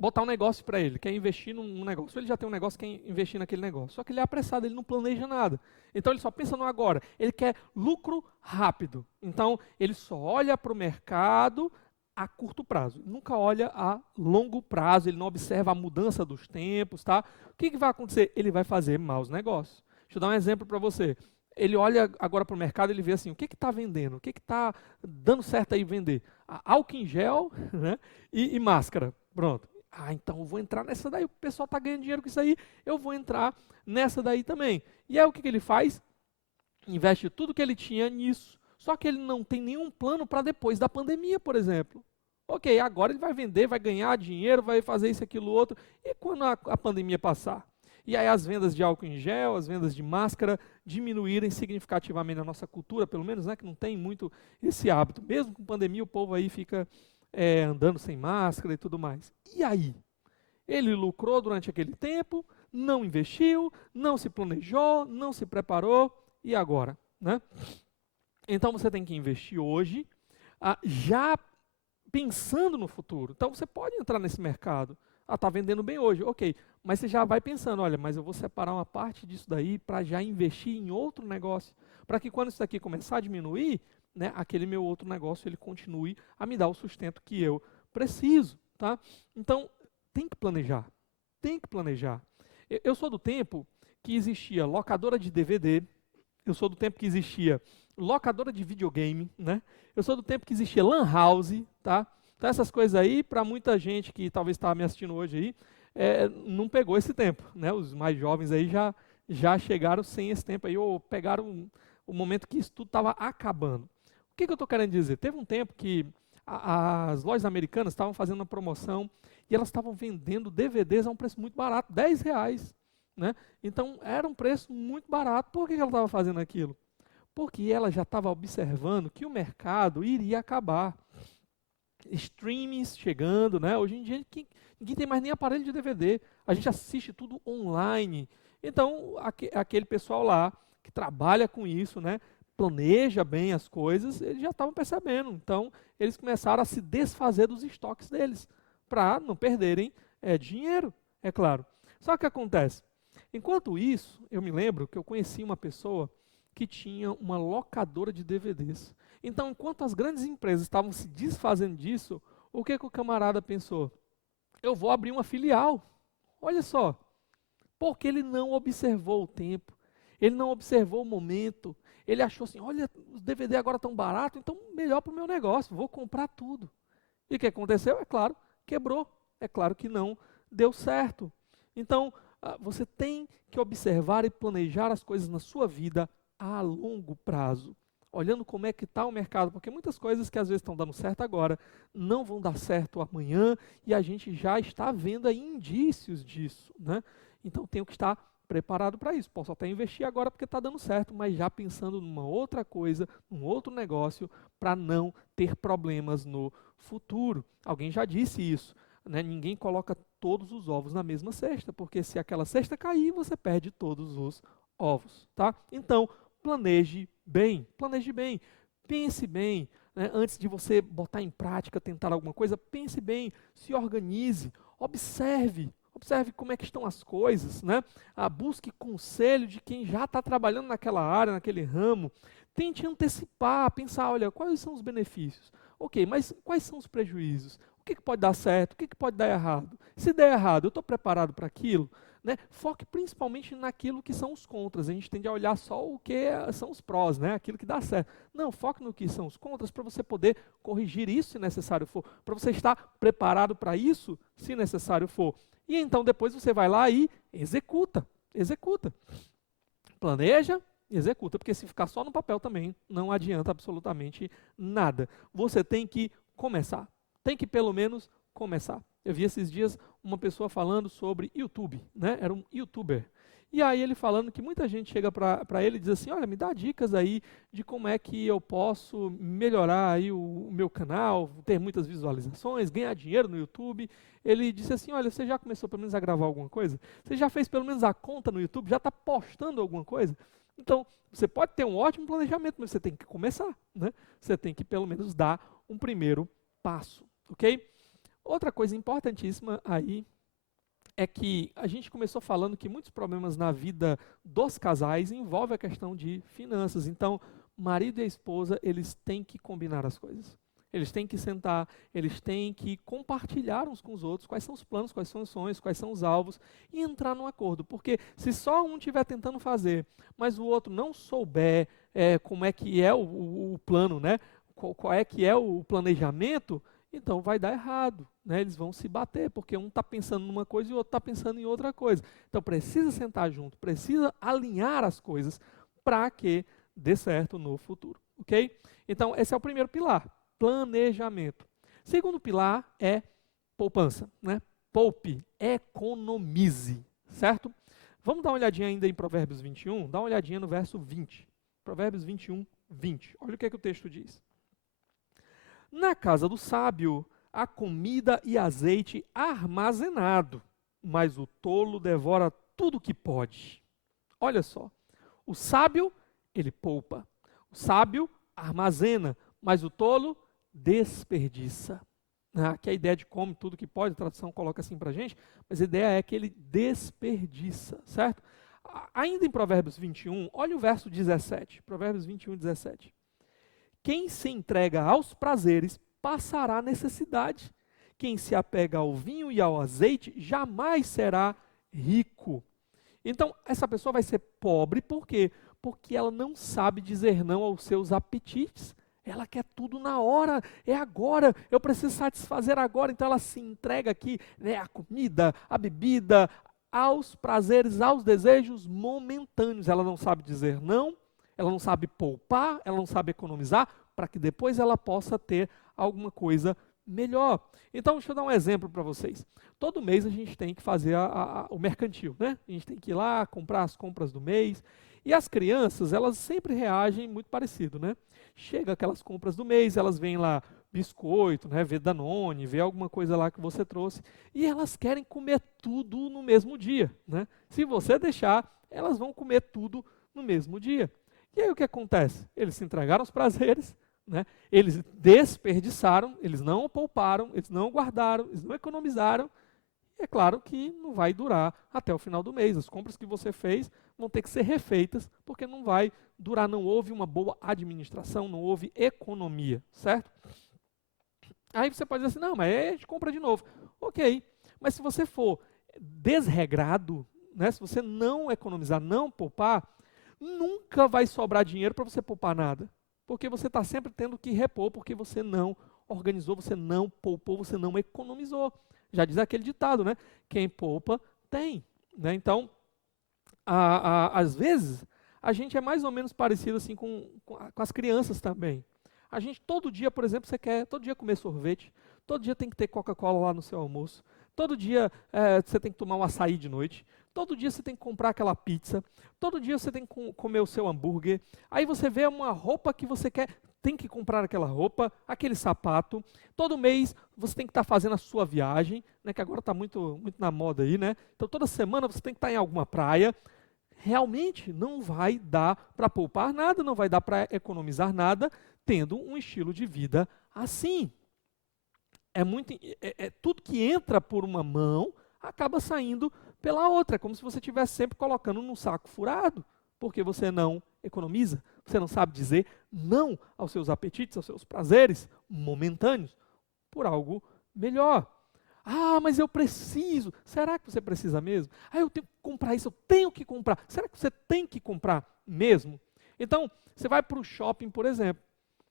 botar um negócio para ele, quer investir num negócio. Ele já tem um negócio, quer investir naquele negócio. Só que ele é apressado, ele não planeja nada. Então ele só pensa no agora. Ele quer lucro rápido. Então ele só olha para o mercado a curto prazo, nunca olha a longo prazo, ele não observa a mudança dos tempos, tá? O que vai acontecer? Ele vai fazer maus negócios. Deixa eu dar um exemplo para você. Ele olha agora para o mercado, ele vê assim, o que está vendendo? O que está dando certo aí vender? Álcool em gel, né? e máscara. Pronto. Então eu vou entrar nessa daí, o pessoal está ganhando dinheiro com isso aí, eu vou entrar nessa daí também. E aí o que ele faz? Investe tudo que ele tinha nisso. Só que ele não tem nenhum plano para depois da pandemia, por exemplo. Ok, agora ele vai vender, vai ganhar dinheiro, vai fazer isso, aquilo, outro. E quando a pandemia passar? E aí as vendas de álcool em gel, as vendas de máscara diminuírem significativamente na nossa cultura, pelo menos, né, que não tem muito esse hábito. Mesmo com pandemia, o povo aí fica andando sem máscara e tudo mais. E aí? Ele lucrou durante aquele tempo, não investiu, não se planejou, não se preparou, e agora? Né? Então você tem que investir hoje, já pensando no futuro. Então você pode entrar nesse mercado. Está vendendo bem hoje, ok. Mas você já vai pensando, olha, mas eu vou separar uma parte disso daí para já investir em outro negócio. Para que quando isso daqui começar a diminuir, né, aquele meu outro negócio ele continue a me dar o sustento que eu preciso. Tá? Então tem que planejar. Tem que planejar. Eu sou do tempo que existia locadora de DVD, eu sou do tempo que existia locadora de videogame, né? Eu sou do tempo que existia lan house, tá? Então essas coisas aí, para muita gente que talvez está me assistindo hoje aí, não pegou esse tempo, né? Os mais jovens aí já chegaram sem esse tempo aí, ou pegaram o momento que isso tudo estava acabando. O que eu estou querendo dizer? Teve um tempo que as lojas americanas estavam fazendo uma promoção e elas estavam vendendo DVDs a um preço muito barato, R$10, né? Então era um preço muito barato. Por que ela estava fazendo aquilo? Porque ela já estava observando que o mercado iria acabar. Streamings chegando, né? Hoje em dia ninguém tem mais nem aparelho de DVD. A gente assiste tudo online. Então, aquele pessoal lá que trabalha com isso, né? Planeja bem as coisas, eles já estavam percebendo. Então, eles começaram a se desfazer dos estoques deles, para não perderem dinheiro, é claro. Só que o que acontece? Enquanto isso, eu me lembro que eu conheci uma pessoa que tinha uma locadora de DVDs. Então, enquanto as grandes empresas estavam se desfazendo disso, o que o camarada pensou? Eu vou abrir uma filial. Olha só. Porque ele não observou o tempo, ele não observou o momento, ele achou assim, olha, os DVD agora estão baratos, então melhor para o meu negócio, vou comprar tudo. E o que aconteceu? É claro, quebrou. É claro que não deu certo. Então, você tem que observar e planejar as coisas na sua vida a longo prazo, olhando como é que está o mercado, porque muitas coisas que às vezes estão dando certo agora, não vão dar certo amanhã, e a gente já está vendo aí indícios disso, né? Então tenho que estar preparado para isso. Posso até investir agora porque está dando certo, mas já pensando numa outra coisa, num outro negócio, para não ter problemas no futuro. Alguém já disse isso, né? Ninguém coloca todos os ovos na mesma cesta, porque se aquela cesta cair, você perde todos os ovos, tá? Então, planeje bem, pense bem, né? Antes de você botar em prática, tentar alguma coisa, pense bem, se organize, observe como é que estão as coisas, né? Busque conselho de quem já está trabalhando naquela área, naquele ramo. Tente antecipar, pensar, olha, quais são os benefícios? Ok, mas quais são os prejuízos? O que pode dar certo? O que pode dar errado? Se der errado, eu estou preparado para aquilo? Né? Foque principalmente naquilo que são os contras. A gente tende a olhar só o que são os prós, né? Aquilo que dá certo. Não, foque no que são os contras para você poder corrigir isso se necessário for, para você estar preparado para isso se necessário for. E então depois você vai lá e executa. Planeja, executa, porque se ficar só no papel também não adianta absolutamente nada. Você tem que começar, tem que pelo menos começar. Eu vi esses dias uma pessoa falando sobre YouTube, né? Era um youtuber. E aí ele falando que muita gente chega para ele e diz assim, olha, me dá dicas aí de como é que eu posso melhorar aí o meu canal, ter muitas visualizações, ganhar dinheiro no YouTube. Ele disse assim, olha, você já começou pelo menos a gravar alguma coisa? Você já fez pelo menos a conta no YouTube? Já está postando alguma coisa? Então, você pode ter um ótimo planejamento, mas você tem que começar, né? Você tem que pelo menos dar um primeiro passo, ok? Outra coisa importantíssima aí é que a gente começou falando que muitos problemas na vida dos casais envolvem a questão de finanças. Então, marido e esposa, eles têm que combinar as coisas. Eles têm que sentar, eles têm que compartilhar uns com os outros quais são os planos, quais são os sonhos, quais são os alvos e entrar num acordo. Porque se só um estiver tentando fazer, mas o outro não souber como é que é o plano, né? Qual é que é o planejamento, então vai dar errado, né? Eles vão se bater, porque um está pensando numa coisa e o outro está pensando em outra coisa. Então precisa sentar junto, precisa alinhar as coisas para que dê certo no futuro, ok? Então esse é o primeiro pilar, planejamento. Segundo pilar é poupança, né? Poupe, economize, certo? Vamos dar uma olhadinha ainda em Provérbios 21, dá uma olhadinha no verso 20. Provérbios 21, 20. Olha o que o texto diz. Na casa do sábio há comida e azeite armazenado, mas o tolo devora tudo que pode. Olha só, o sábio, ele poupa. O sábio armazena, mas o tolo desperdiça. Aqui a ideia de come tudo que pode, a tradução coloca assim para a gente, mas a ideia é que ele desperdiça, certo? Ainda em Provérbios 21, olha o verso 17, Provérbios 21, 17. Quem se entrega aos prazeres passará necessidade. Quem se apega ao vinho e ao azeite jamais será rico. Então, essa pessoa vai ser pobre, por quê? Porque ela não sabe dizer não aos seus apetites. Ela quer tudo na hora, é agora, eu preciso satisfazer agora. Então, ela se entrega aqui, né, à comida, à bebida, aos prazeres, aos desejos momentâneos. Ela não sabe dizer não. Ela não sabe poupar, ela não sabe economizar, para que depois ela possa ter alguma coisa melhor. Então, deixa eu dar um exemplo para vocês. Todo mês a gente tem que fazer o mercantil, né? A gente tem que ir lá comprar as compras do mês. E as crianças, elas sempre reagem muito parecido, né? Chega aquelas compras do mês, elas veem lá biscoito, né? Vê Danone, vê alguma coisa lá que você trouxe. E elas querem comer tudo no mesmo dia, né? Se você deixar, elas vão comer tudo no mesmo dia. E aí o que acontece? Eles se entregaram aos prazeres, né? Eles desperdiçaram, eles não pouparam, eles não guardaram, eles não economizaram. E é claro que não vai durar até o final do mês. As compras que você fez vão ter que ser refeitas, porque não vai durar, não houve uma boa administração, não houve economia, certo? Aí você pode dizer assim, não, mas aí a gente compra de novo. Ok, mas se você for desregrado, né? Se você não economizar, não poupar, nunca vai sobrar dinheiro para você poupar nada. Porque você está sempre tendo que repor, porque você não organizou, você não poupou, você não economizou. Já diz aquele ditado, né? Quem poupa, tem. Né? Então, às vezes, a gente é mais ou menos parecido assim com as crianças também. A gente todo dia, por exemplo, você quer todo dia comer sorvete, todo dia tem que ter Coca-Cola lá no seu almoço, todo dia você tem que tomar um açaí de noite, todo dia você tem que comprar aquela pizza, todo dia você tem que comer o seu hambúrguer, aí você vê uma roupa que você quer, tem que comprar aquela roupa, aquele sapato, todo mês você tem que estar fazendo a sua viagem, né, que agora está muito, muito na moda aí, né? Então toda semana você tem que estar em alguma praia. Realmente não vai dar para poupar nada, não vai dar para economizar nada, tendo um estilo de vida assim. Tudo que entra por uma mão acaba saindo pela outra. É como se você estivesse sempre colocando num saco furado, porque você não economiza, você não sabe dizer não aos seus apetites, aos seus prazeres momentâneos, por algo melhor. Ah, mas eu preciso. Será que você precisa mesmo? Ah, eu tenho que comprar isso, eu tenho que comprar. Será que você tem que comprar mesmo? Então, você vai para o shopping, por exemplo.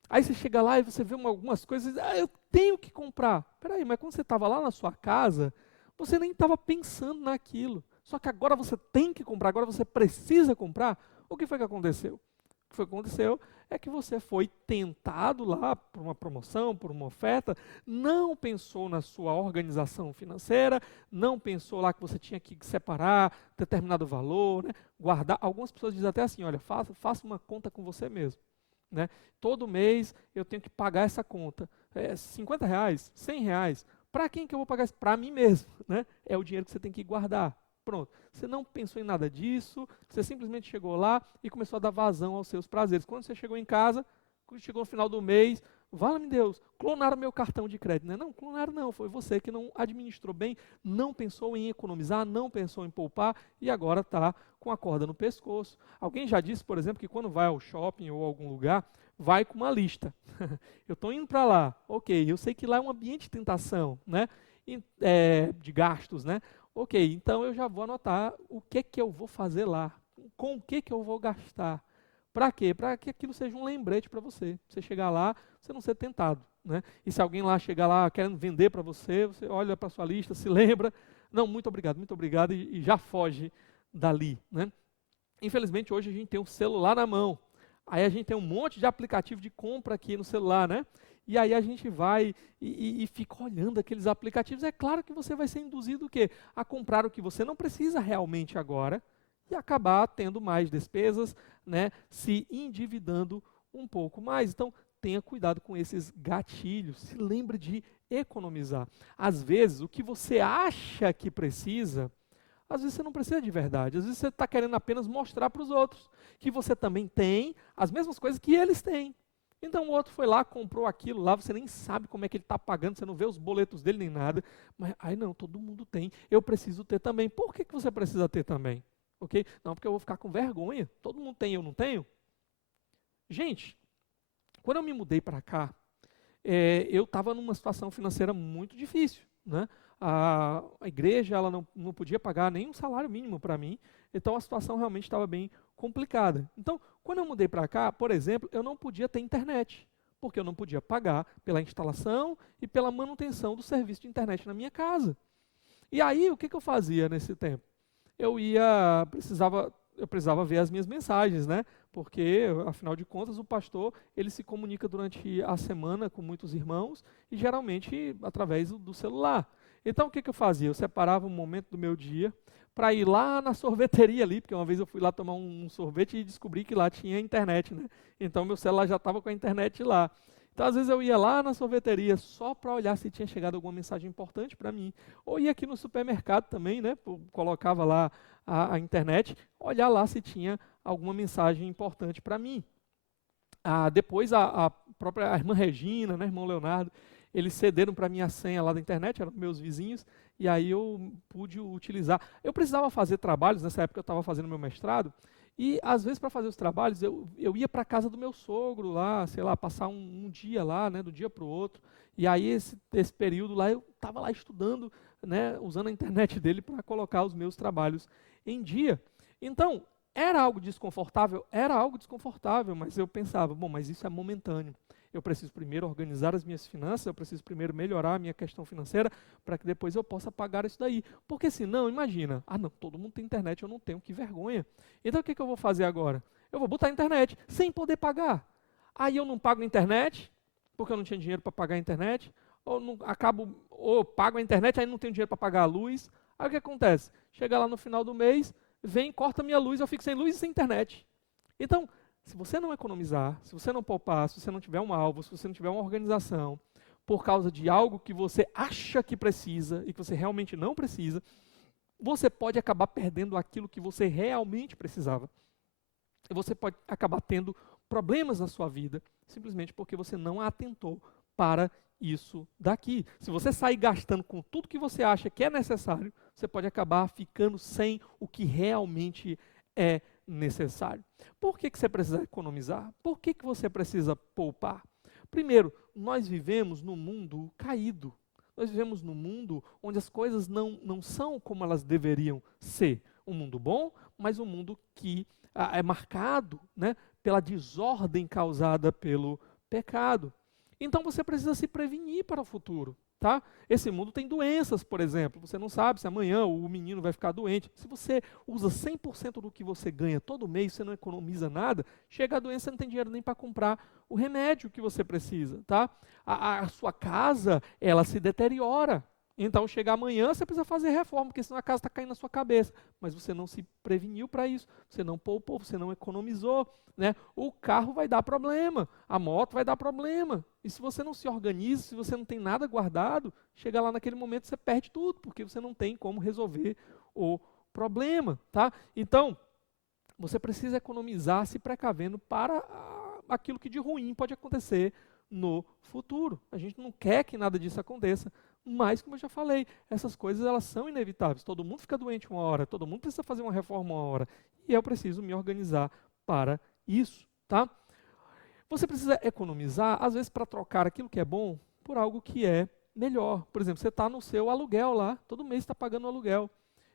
Aí você chega lá e você vê algumas coisas, eu tenho que comprar. Peraí, mas quando você estava lá na sua casa, você nem estava pensando naquilo. Só que agora você tem que comprar, agora você precisa comprar. O que foi que aconteceu? O que foi que aconteceu é que você foi tentado lá por uma promoção, por uma oferta, não pensou na sua organização financeira, não pensou lá que você tinha que separar determinado valor, né, guardar. Algumas pessoas dizem até assim, olha, faça uma conta com você mesmo. Né? Todo mês eu tenho que pagar essa conta. R$50, R$100. Para quem que eu vou pagar isso? Para mim mesmo. Né? É o dinheiro que você tem que guardar. Pronto. Você não pensou em nada disso, você simplesmente chegou lá e começou a dar vazão aos seus prazeres. Quando você chegou em casa, quando chegou no final do mês, vala-me Deus, clonaram meu cartão de crédito. Né? Não, clonaram não, foi você que não administrou bem, não pensou em economizar, não pensou em poupar e agora está com a corda no pescoço. Alguém já disse, por exemplo, que quando vai ao shopping ou a algum lugar, vai com uma lista. Eu estou indo para lá, ok, eu sei que lá é um ambiente de tentação, né? De gastos, né? Ok, então eu já vou anotar o que eu vou fazer lá, com o que eu vou gastar. Para quê? Para que aquilo seja um lembrete para você. Você chegar lá, você não ser tentado. Né? E se alguém lá chegar lá querendo vender para você, você olha para a sua lista, se lembra, não, muito obrigado, e já foge dali. Né? Infelizmente, hoje a gente tem um celular na mão. Aí a gente tem um monte de aplicativo de compra aqui no celular, né? E aí a gente vai e fica olhando aqueles aplicativos. É claro que você vai ser induzido o quê? A comprar o que você não precisa realmente agora e acabar tendo mais despesas, né? Se endividando um pouco mais. Então, tenha cuidado com esses gatilhos. Se lembre de economizar. Às vezes, o que você acha que precisa, às vezes você não precisa de verdade. Às vezes você está querendo apenas mostrar para os outros que você também tem as mesmas coisas que eles têm. Então o outro foi lá, comprou aquilo lá, você nem sabe como é que ele está pagando, você não vê os boletos dele nem nada. Mas, não, todo mundo tem, eu preciso ter também. Por que você precisa ter também? Ok? Não, porque eu vou ficar com vergonha. Todo mundo tem, eu não tenho? Gente, quando eu me mudei para cá, eu estava numa situação financeira muito difícil. Né? A igreja ela não podia pagar nem um salário mínimo para mim, então a situação realmente estava bem complicada. Então, quando eu mudei para cá, por exemplo, eu não podia ter internet, porque eu não podia pagar pela instalação e pela manutenção do serviço de internet na minha casa. E aí, o que eu fazia nesse tempo? Eu precisava ver as minhas mensagens, né? Porque, afinal de contas, o pastor, ele se comunica durante a semana com muitos irmãos e geralmente através do celular. Então, o que eu fazia? Eu separava um momento do meu dia para ir lá na sorveteria ali, porque uma vez eu fui lá tomar um sorvete e descobri que lá tinha internet, né? Então, meu celular já estava com a internet lá. Então, às vezes eu ia lá na sorveteria só para olhar se tinha chegado alguma mensagem importante para mim. Ou ia aqui no supermercado também, né? Colocava lá a internet, olhar lá se tinha alguma mensagem importante para mim. Depois a própria irmã Regina, né, irmão Leonardo, eles cederam para mim a senha lá da internet, eram meus vizinhos, e aí eu pude utilizar. Eu precisava fazer trabalhos, nessa época eu estava fazendo meu mestrado, e às vezes para fazer os trabalhos eu ia para a casa do meu sogro lá, sei lá, passar um dia lá, né, do dia para o outro, e aí esse período lá eu estava lá estudando, né, usando a internet dele para colocar os meus trabalhos em dia. Então, era algo desconfortável? Era algo desconfortável, mas eu pensava, bom, mas isso é momentâneo. Eu preciso primeiro organizar as minhas finanças, eu preciso primeiro melhorar a minha questão financeira para que depois eu possa pagar isso daí. Porque senão, imagina, não, todo mundo tem internet, eu não tenho, que vergonha. Então o que eu vou fazer agora? Eu vou botar a internet sem poder pagar. Aí eu não pago a internet, porque eu não tinha dinheiro para pagar a internet. ou não, acabo, ou pago a internet, aí não tenho dinheiro para pagar a luz. Aí o que acontece? Chega lá no final do mês, vem, corta minha luz, eu fico sem luz e sem internet. Então, se você não economizar, se você não poupar, se você não tiver um alvo, se você não tiver uma organização, por causa de algo que você acha que precisa e que você realmente não precisa, você pode acabar perdendo aquilo que você realmente precisava. E você pode acabar tendo problemas na sua vida, simplesmente porque você não atentou para isso daqui. Se você sair gastando com tudo que você acha que é necessário, você pode acabar ficando sem o que realmente é necessário. Por que você precisa economizar? Por que você precisa poupar? Primeiro, nós vivemos num mundo caído. Nós vivemos num mundo onde as coisas não são como elas deveriam ser. Um mundo bom, mas um mundo que é marcado, né, pela desordem causada pelo pecado. Então você precisa se prevenir para o futuro. Tá? Esse mundo tem doenças, por exemplo. Você não sabe se amanhã o menino vai ficar doente. Se você usa 100% do que você ganha todo mês, você não economiza nada, chega a doença, você não tem dinheiro nem para comprar o remédio que você precisa. Tá? A sua casa, ela se deteriora. Então, chega amanhã, você precisa fazer reforma, porque senão a casa está caindo na sua cabeça. Mas você não se preveniu para isso, você não poupou, você não economizou. Né? O carro vai dar problema, a moto vai dar problema. E se você não se organiza, se você não tem nada guardado, chega lá naquele momento você perde tudo, porque você não tem como resolver o problema. Tá? Então, você precisa economizar se precavendo para aquilo que de ruim pode acontecer no futuro. A gente não quer que nada disso aconteça, mas, como eu já falei, essas coisas elas são inevitáveis. Todo mundo fica doente uma hora, todo mundo precisa fazer uma reforma uma hora, e eu preciso me organizar para isso. Tá? Você precisa economizar, às vezes, para trocar aquilo que é bom por algo que é melhor. Por exemplo, você está no seu aluguel lá, todo mês está pagando o aluguel.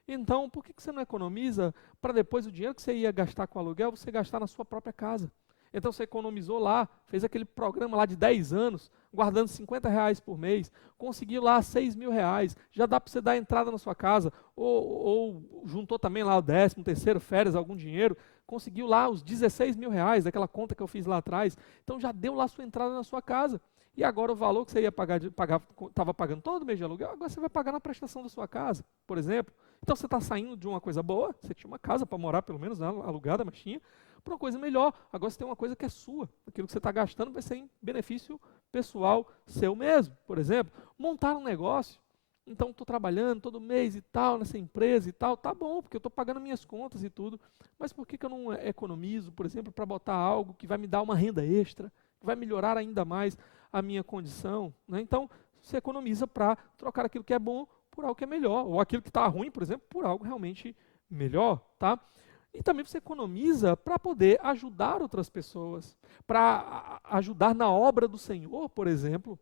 Então, por que você não economiza para depois o dinheiro que você ia gastar com o aluguel, você gastar na sua própria casa? Então você economizou lá, fez aquele programa lá de 10 anos, guardando R$ 50 por mês, conseguiu lá R$ 6.000, já dá para você dar entrada na sua casa, ou juntou também lá o 13º, férias, algum dinheiro, conseguiu lá os R$ 16.000, daquela conta que eu fiz lá atrás, então já deu lá sua entrada na sua casa. E agora o valor que você ia estava pagando todo mês de aluguel, agora você vai pagar na prestação da sua casa, por exemplo. Então você está saindo de uma coisa boa, você tinha uma casa para morar, pelo menos, né, alugada, mas tinha, para uma coisa melhor. Agora você tem uma coisa que é sua. Aquilo que você está gastando vai ser em benefício pessoal seu mesmo. Por exemplo, montar um negócio. Então estou trabalhando todo mês e tal, nessa empresa e tal, tá bom, porque eu estou pagando minhas contas e tudo. Mas por que eu não economizo, por exemplo, para botar algo que vai me dar uma renda extra, que vai melhorar ainda mais a minha condição? Né? Então, você economiza para trocar aquilo que é bom por algo que é melhor, ou aquilo que está ruim, por exemplo, por algo realmente melhor, tá? E também você economiza para poder ajudar outras pessoas, para ajudar na obra do Senhor, por exemplo.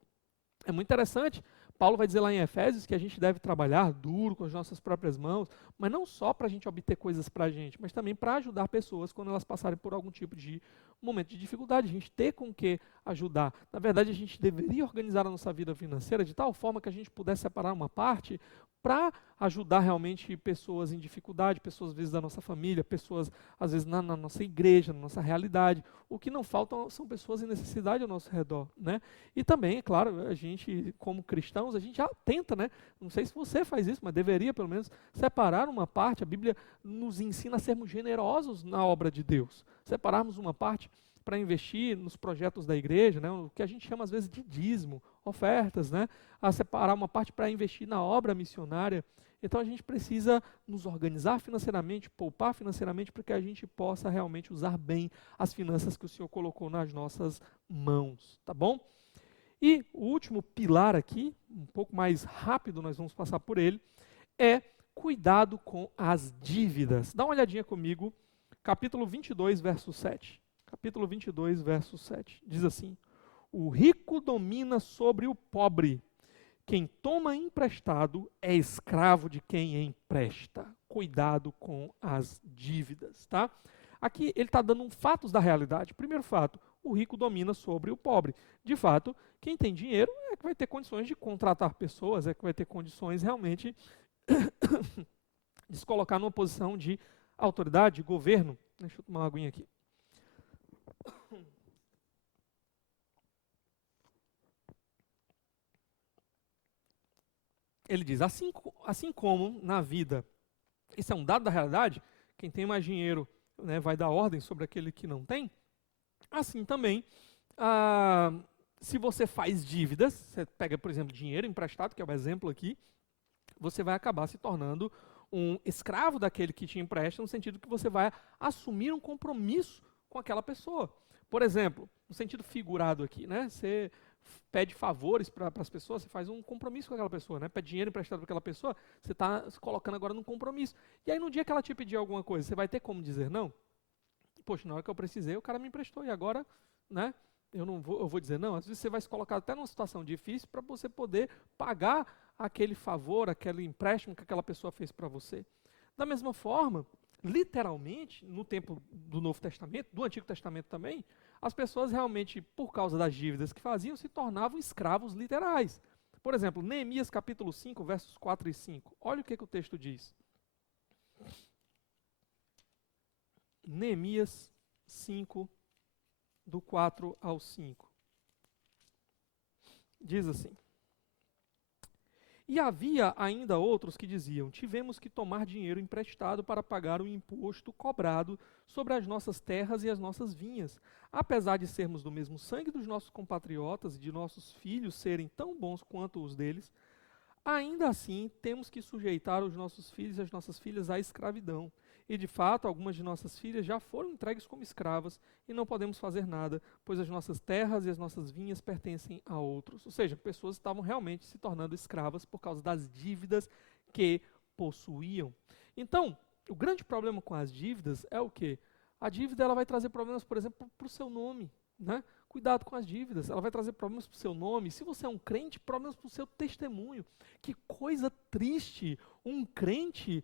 É muito interessante, Paulo vai dizer lá em Efésios que a gente deve trabalhar duro com as nossas próprias mãos, mas não só para a gente obter coisas para a gente, mas também para ajudar pessoas quando elas passarem por algum tipo de momento de dificuldade, a gente ter com que ajudar. Na verdade, a gente deveria organizar a nossa vida financeira de tal forma que a gente pudesse separar uma parte para ajudar realmente pessoas em dificuldade, pessoas às vezes da nossa família, pessoas às vezes na nossa igreja, na nossa realidade. O que não faltam são pessoas em necessidade ao nosso redor, né? E também, é claro, a gente como cristãos, a gente já tenta, né? Não sei se você faz isso, mas deveria pelo menos separar uma parte. A Bíblia nos ensina a sermos generosos na obra de Deus. Separarmos uma parte para investir nos projetos da igreja, né, o que a gente chama às vezes de dízimo, ofertas, né, a separar uma parte para investir na obra missionária. Então a gente precisa nos organizar financeiramente, poupar financeiramente, para que a gente possa realmente usar bem as finanças que o Senhor colocou nas nossas mãos, tá bom? E o último pilar aqui, um pouco mais rápido, nós vamos passar por ele, é cuidado com as dívidas. Dá uma olhadinha comigo, capítulo 22, verso 7. Capítulo 22, verso 7. Diz assim: o rico domina sobre o pobre. Quem toma emprestado é escravo de quem empresta. Cuidado com as dívidas, tá? Aqui ele está dando fatos da realidade. Primeiro fato, o rico domina sobre o pobre. De fato, quem tem dinheiro é que vai ter condições de contratar pessoas, é que vai ter condições realmente de se colocar numa posição de autoridade, de governo. Deixa eu tomar uma aguinha aqui. ele diz, assim como na vida, isso é um dado da realidade, quem tem mais dinheiro, né, vai dar ordem sobre aquele que não tem, assim também, se você faz dívidas, você pega, por exemplo, dinheiro emprestado, que é o exemplo aqui, você vai acabar se tornando um escravo daquele que te empresta, no sentido que você vai assumir um compromisso com aquela pessoa. Por exemplo, no sentido figurado aqui, né? Você pede favores para as pessoas, você faz um compromisso com aquela pessoa, né? Pede dinheiro emprestado para aquela pessoa, você está se colocando agora num compromisso. E aí no dia que ela te pedir alguma coisa, você vai ter como dizer não? Poxa, na hora que eu precisei, o cara me emprestou e agora, né? Eu vou dizer não. Às vezes você vai se colocar até numa situação difícil para você poder pagar aquele favor, aquele empréstimo que aquela pessoa fez para você. Da mesma forma, literalmente, no tempo do Novo Testamento, do Antigo Testamento também, as pessoas realmente, por causa das dívidas que faziam, se tornavam escravos literais. Por exemplo, Neemias capítulo 5, versos 4 e 5. Olha o que o texto diz. Neemias 5, do 4 ao 5. Diz assim: E havia ainda outros que diziam, tivemos que tomar dinheiro emprestado para pagar o imposto cobrado sobre as nossas terras e as nossas vinhas. Apesar de sermos do mesmo sangue dos nossos compatriotas e de nossos filhos serem tão bons quanto os deles, ainda assim temos que sujeitar os nossos filhos e as nossas filhas à escravidão. E de fato, algumas de nossas filhas já foram entregues como escravas e não podemos fazer nada, pois as nossas terras e as nossas vinhas pertencem a outros. Ou seja, pessoas estavam realmente se tornando escravas por causa das dívidas que possuíam. Então, o grande problema com as dívidas é o quê? A dívida ela vai trazer problemas, por exemplo, para o seu nome, né? Cuidado com as dívidas, ela vai trazer problemas para o seu nome. Se você é um crente, problemas para o seu testemunho. Que coisa triste, um crente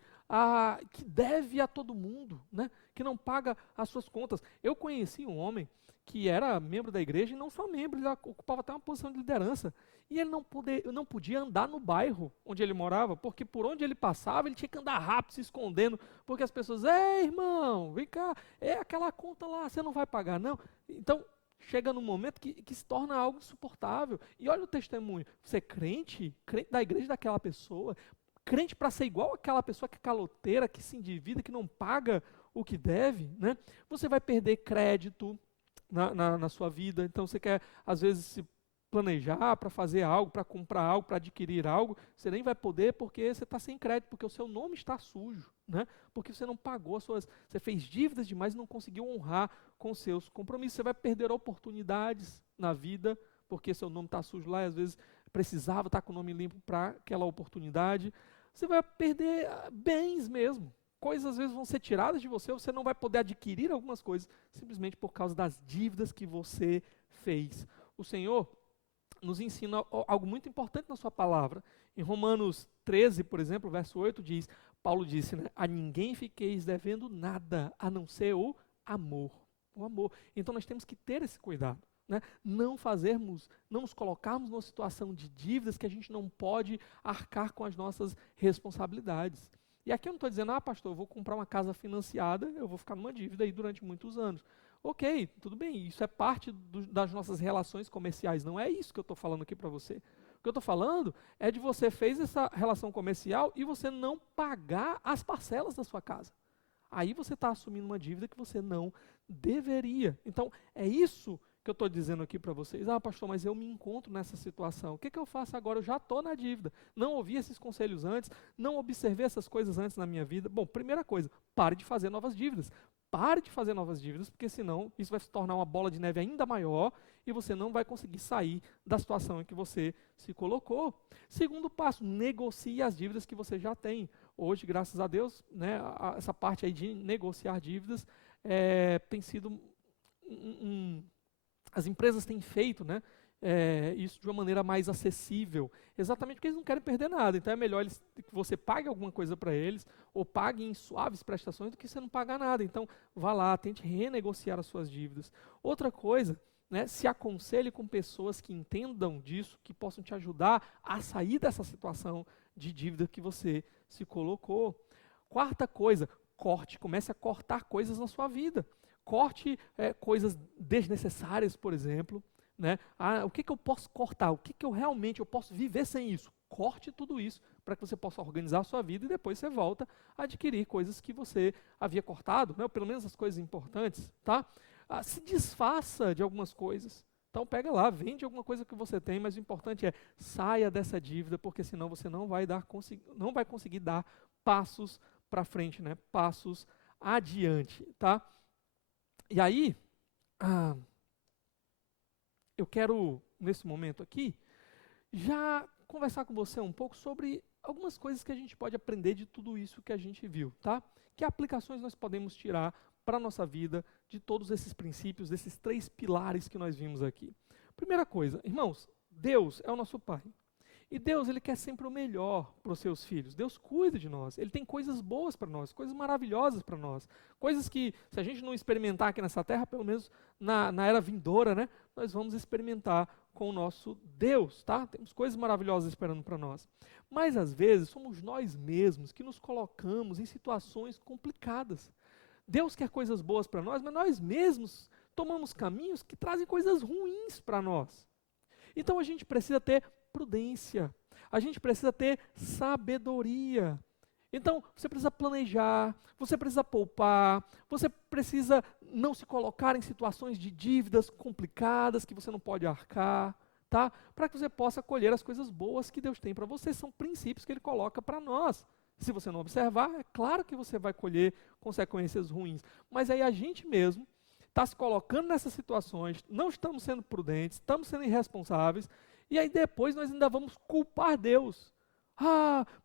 que deve a todo mundo, né? Que não paga as suas contas. Eu conheci um homem que era membro da igreja e não só membro, ele ocupava até uma posição de liderança. E ele não podia andar no bairro onde ele morava, porque por onde ele passava, ele tinha que andar rápido, se escondendo, porque as pessoas, ei irmão, vem cá, é aquela conta lá, você não vai pagar não. Então, chega num momento que se torna algo insuportável. E olha o testemunho, você é crente da igreja daquela pessoa, crente para ser igual àquela pessoa que é caloteira, que se endivida, que não paga o que deve, né? Você vai perder crédito na sua vida, então você quer, às vezes, se planejar para fazer algo, para comprar algo, para adquirir algo, você nem vai poder porque você está sem crédito, porque o seu nome está sujo, né? Porque você não pagou você fez dívidas demais e não conseguiu honrar com seus compromissos. Você vai perder oportunidades na vida, porque seu nome está sujo lá e às vezes precisava estar com o nome limpo para aquela oportunidade. Você vai perder bens mesmo. Coisas às vezes vão ser tiradas de você não vai poder adquirir algumas coisas simplesmente por causa das dívidas que você fez. O Senhor nos ensina algo muito importante na sua palavra. Em Romanos 13, por exemplo, verso 8 diz, Paulo disse, né, a ninguém fiqueis devendo nada, a não ser o amor. O amor. Então nós temos que ter esse cuidado, né? Não nos colocarmos numa situação de dívidas que a gente não pode arcar com as nossas responsabilidades. E aqui eu não estou dizendo, pastor, eu vou comprar uma casa financiada, eu vou ficar numa dívida aí durante muitos anos. Ok, tudo bem, isso é parte das nossas relações comerciais, não é isso que eu estou falando aqui para você. O que eu estou falando é de você fez essa relação comercial e você não pagar as parcelas da sua casa. Aí você está assumindo uma dívida que você não deveria. Então, é isso que eu estou dizendo aqui para vocês. Pastor, mas eu me encontro nessa situação. O que eu faço agora? Eu já estou na dívida. Não ouvi esses conselhos antes, não observei essas coisas antes na minha vida. Bom, primeira coisa, pare de fazer novas dívidas. Pare de fazer novas dívidas, porque senão isso vai se tornar uma bola de neve ainda maior e você não vai conseguir sair da situação em que você se colocou. Segundo passo, negocie as dívidas que você já tem. Hoje, graças a Deus, né, essa parte aí de negociar dívidas tem sido as empresas têm feito, né, isso de uma maneira mais acessível, exatamente porque eles não querem perder nada. Então é melhor que você pague alguma coisa para eles, ou pague em suaves prestações, do que você não pagar nada. Então vá lá, tente renegociar as suas dívidas. Outra coisa, né, se aconselhe com pessoas que entendam disso, que possam te ajudar a sair dessa situação de dívida que você se colocou. Quarta coisa, comece a cortar coisas na sua vida. Corte coisas desnecessárias, por exemplo. né? O que eu posso cortar? O que eu realmente posso viver sem isso? Corte tudo isso para que você possa organizar a sua vida e depois você volta a adquirir coisas que você havia cortado, né? Ou pelo menos as coisas importantes, tá? Se desfaça de algumas coisas. Então pega lá, vende alguma coisa que você tem, mas o importante é saia dessa dívida, porque senão você não vai conseguir dar passos para frente, né? Passos adiante, tá? E aí, eu quero, nesse momento aqui, já conversar com você um pouco sobre algumas coisas que a gente pode aprender de tudo isso que a gente viu, tá? Que aplicações nós podemos tirar para a nossa vida de todos esses princípios, desses 3 pilares que nós vimos aqui. Primeira coisa, irmãos, Deus é o nosso Pai. E Deus, Ele quer sempre o melhor para os seus filhos. Deus cuida de nós. Ele tem coisas boas para nós, coisas maravilhosas para nós. Coisas que, se a gente não experimentar aqui nessa terra, pelo menos na era vindoura, né, nós vamos experimentar com o nosso Deus, tá? Temos coisas maravilhosas esperando para nós. Mas, às vezes, somos nós mesmos que nos colocamos em situações complicadas. Deus quer coisas boas para nós, mas nós mesmos tomamos caminhos que trazem coisas ruins para nós. Então, a gente precisa ter prudência, a gente precisa ter sabedoria. Então, você precisa planejar, você precisa poupar, você precisa não se colocar em situações de dívidas complicadas que você não pode arcar, tá? Para que você possa colher as coisas boas que Deus tem para você. São princípios que Ele coloca para nós. Se você não observar, é claro que você vai colher consequências ruins. Mas aí a gente mesmo está se colocando nessas situações, não estamos sendo prudentes, estamos sendo irresponsáveis, e aí depois nós ainda vamos culpar Deus.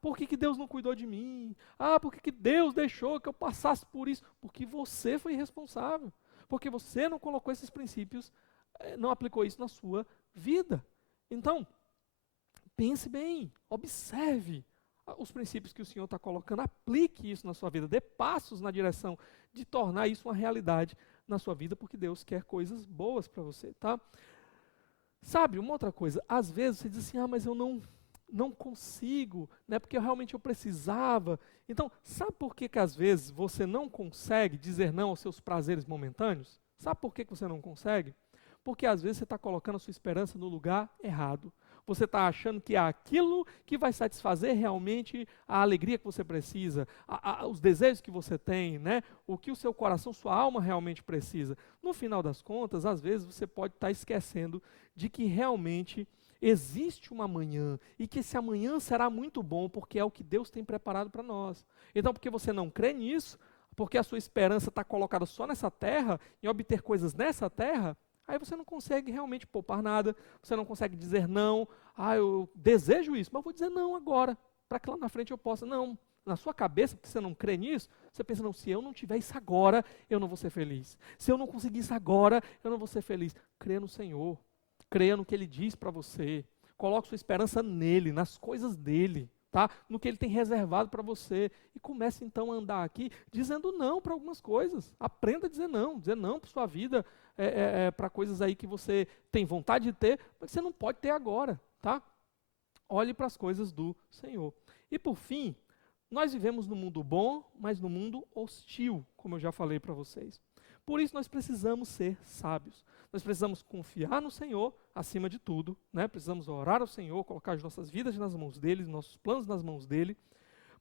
Por que Deus não cuidou de mim? Por que Deus deixou que eu passasse por isso? Porque você foi irresponsável. Porque você não colocou esses princípios, não aplicou isso na sua vida. Então, pense bem, observe os princípios que o Senhor está colocando, aplique isso na sua vida, dê passos na direção de tornar isso uma realidade na sua vida, porque Deus quer coisas boas para você, tá? Sabe, uma outra coisa, às vezes você diz assim, mas eu não consigo, né, porque eu precisava. Então, sabe por que às vezes você não consegue dizer não aos seus prazeres momentâneos? Sabe por que você não consegue? Porque às vezes você está colocando a sua esperança no lugar errado. Você está achando que é aquilo que vai satisfazer realmente a alegria que você precisa, os desejos que você tem, né? O que o seu coração, sua alma realmente precisa. No final das contas, às vezes você pode estar esquecendo de que realmente existe um amanhã e que esse amanhã será muito bom, porque é o que Deus tem preparado para nós. Então, porque você não crê nisso, porque a sua esperança está colocada só nessa terra, em obter coisas nessa terra, aí você não consegue realmente poupar nada, você não consegue dizer não, eu desejo isso, mas vou dizer não agora, para que lá na frente eu possa. Não, na sua cabeça, porque você não crê nisso, você pensa, não, se eu não tiver isso agora, eu não vou ser feliz. Se eu não conseguir isso agora, eu não vou ser feliz. Crê no Senhor, creia no que Ele diz para você, coloque sua esperança nele, nas coisas dele, tá? No que Ele tem reservado para você, e comece então a andar aqui dizendo não para algumas coisas. Aprenda a dizer não para sua vida, para coisas aí que você tem vontade de ter, mas que você não pode ter agora, tá? Olhe para as coisas do Senhor. E por fim, nós vivemos num mundo bom, mas num mundo hostil, como eu já falei para vocês. Por isso nós precisamos ser sábios. Nós precisamos confiar no Senhor acima de tudo, né? Precisamos orar ao Senhor, colocar as nossas vidas nas mãos dEle, nossos planos nas mãos dEle.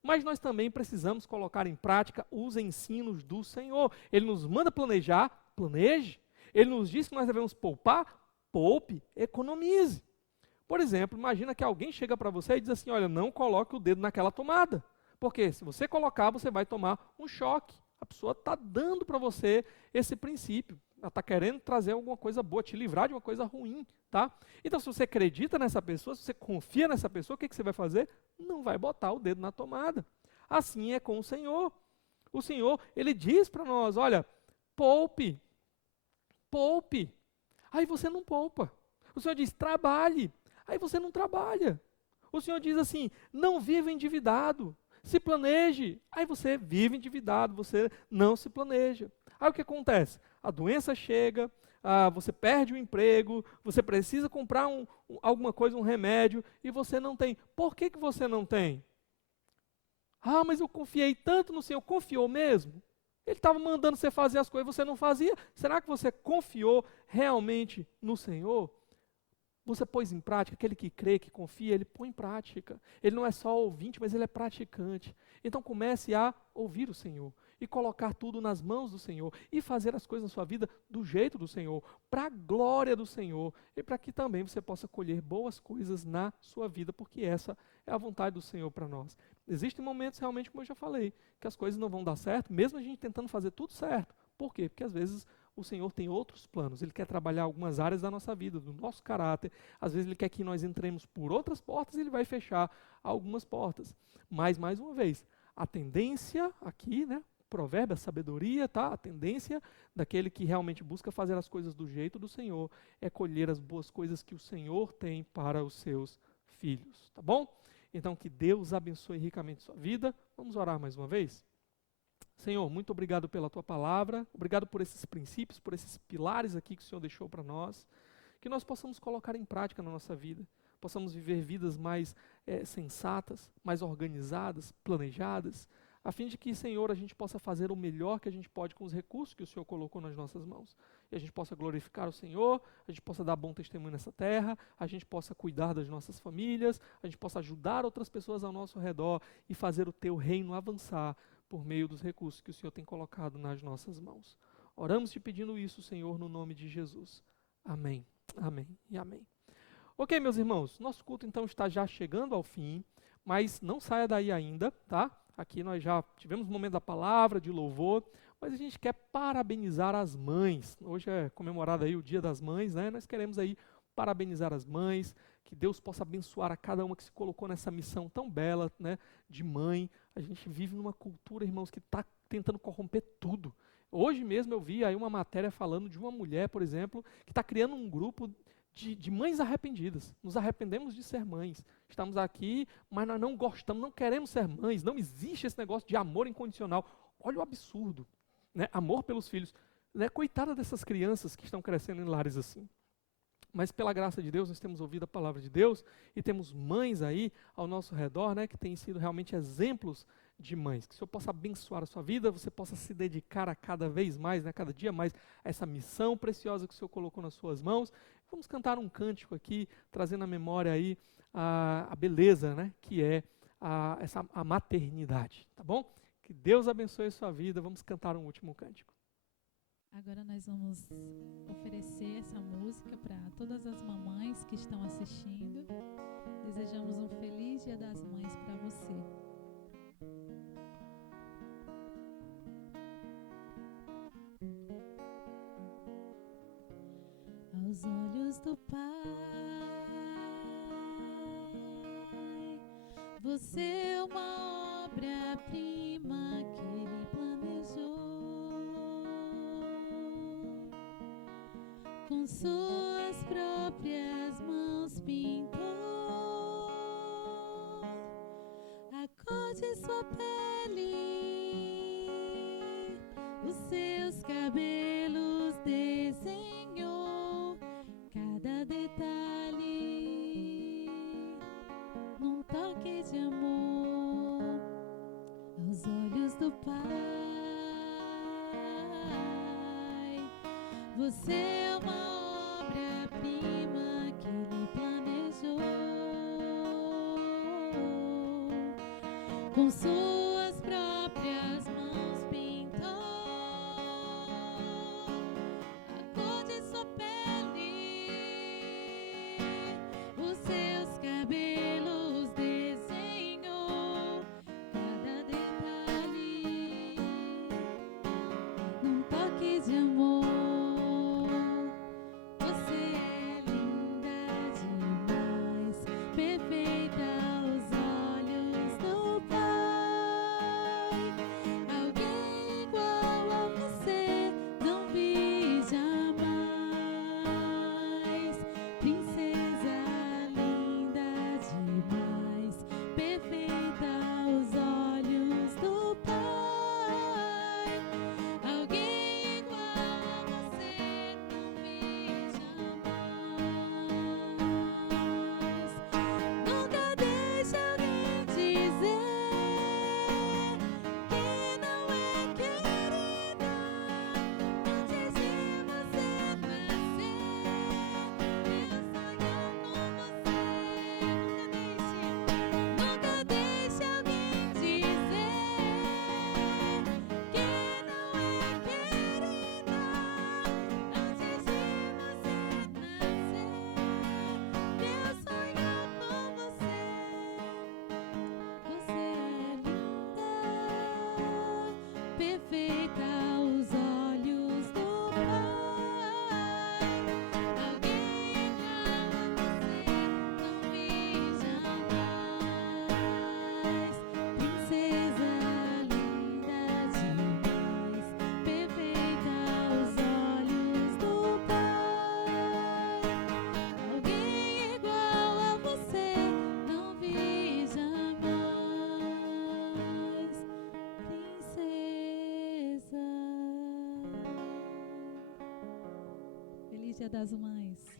Mas nós também precisamos colocar em prática os ensinos do Senhor. Ele nos manda planejar, planeje. Ele nos diz que nós devemos poupar, poupe, economize. Por exemplo, imagina que alguém chega para você e diz assim, olha, não coloque o dedo naquela tomada, porque se você colocar, você vai tomar um choque. A pessoa está dando para você esse princípio, ela está querendo trazer alguma coisa boa, te livrar de uma coisa ruim, tá? Então, se você acredita nessa pessoa, se você confia nessa pessoa, o que você vai fazer? Não vai botar o dedo na tomada. Assim é com o Senhor. O Senhor, Ele diz para nós, olha, poupe, aí você não poupa. O Senhor diz, trabalhe, aí você não trabalha. O Senhor diz assim, não viva endividado, se planeje, aí você vive endividado, você não se planeja. Aí o que acontece? A doença chega, você perde o emprego, você precisa comprar alguma coisa, um remédio, e você não tem. Por que você não tem? Mas eu confiei tanto no Senhor, confiou mesmo? Ele estava mandando você fazer as coisas e você não fazia. Será que você confiou realmente no Senhor? Você pôs em prática? Aquele que crê, que confia, ele põe em prática. Ele não é só ouvinte, mas ele é praticante. Então comece a ouvir o Senhor e colocar tudo nas mãos do Senhor e fazer as coisas na sua vida do jeito do Senhor, para a glória do Senhor e para que também você possa colher boas coisas na sua vida, porque essa é a vontade do Senhor para nós. Existem momentos realmente, como eu já falei, que as coisas não vão dar certo, mesmo a gente tentando fazer tudo certo. Por quê? Porque às vezes o Senhor tem outros planos, Ele quer trabalhar algumas áreas da nossa vida, do nosso caráter, às vezes Ele quer que nós entremos por outras portas e Ele vai fechar algumas portas. Mas, mais uma vez, a tendência aqui, né, provérbio, a sabedoria, tá? A tendência daquele que realmente busca fazer as coisas do jeito do Senhor é colher as boas coisas que o Senhor tem para os seus filhos, tá bom? Então, que Deus abençoe ricamente sua vida. Vamos orar mais uma vez? Senhor, muito obrigado pela Tua palavra, obrigado por esses princípios, por esses pilares aqui que o Senhor deixou para nós, que nós possamos colocar em prática na nossa vida, possamos viver vidas mais sensatas, mais organizadas, planejadas, a fim de que, Senhor, a gente possa fazer o melhor que a gente pode com os recursos que o Senhor colocou nas nossas mãos. E a gente possa glorificar o Senhor, a gente possa dar bom testemunho nessa terra, a gente possa cuidar das nossas famílias, a gente possa ajudar outras pessoas ao nosso redor e fazer o Teu reino avançar por meio dos recursos que o Senhor tem colocado nas nossas mãos. Oramos te pedindo isso, Senhor, no nome de Jesus. Amém, amém e amém. Ok, meus irmãos, nosso culto então está já chegando ao fim, mas não saia daí ainda, tá? Aqui nós já tivemos um momento da palavra, de louvor, mas a gente quer parabenizar as mães. Hoje é comemorado aí o Dia das Mães, né? Nós queremos aí parabenizar as mães, que Deus possa abençoar a cada uma que se colocou nessa missão tão bela, né, de mãe. A gente vive numa cultura, irmãos, que está tentando corromper tudo. Hoje mesmo eu vi aí uma matéria falando de uma mulher, por exemplo, que está criando um grupo de mães arrependidas. Nos arrependemos de ser mães. Estamos aqui, mas nós não gostamos, não queremos ser mães. Não existe esse negócio de amor incondicional. Olha o absurdo, né? Amor pelos filhos. Né? Coitada dessas crianças que estão crescendo em lares assim. Mas pela graça de Deus, nós temos ouvido a palavra de Deus e temos mães aí ao nosso redor, né, que têm sido realmente exemplos de mães. Que o Senhor possa abençoar a sua vida, você possa se dedicar a cada vez mais, né, cada dia mais, a essa missão preciosa que o Senhor colocou nas suas mãos. Vamos cantar um cântico aqui, trazendo à memória aí a beleza, né, que é a maternidade, tá bom? Que Deus abençoe a sua vida. Vamos cantar um último cântico. Agora nós vamos oferecer essa música para todas as mamães que estão assistindo. Desejamos um feliz Dia das Mães para você. Aos olhos do Pai, você é uma obra-prima que Ele planejou. Com suas próprias mãos pintou a cor de sua pele, os seus cabelos desenhou, cada detalhe num toque de amor. Aos olhos do Pai, você é uma obra-prima que Ele planejou. Com suas próprias mãos pintou a cor de sua pele, os seus cabelos desenhou, cada detalhe num toque de amor. perfeita aos olhos do Pai. Alguém igual a você não vi jamais. Princesa linda demais, perfeita aos olhos do Pai. Alguém igual a você não vi jamais. Princesa. Feliz Dia das Mães.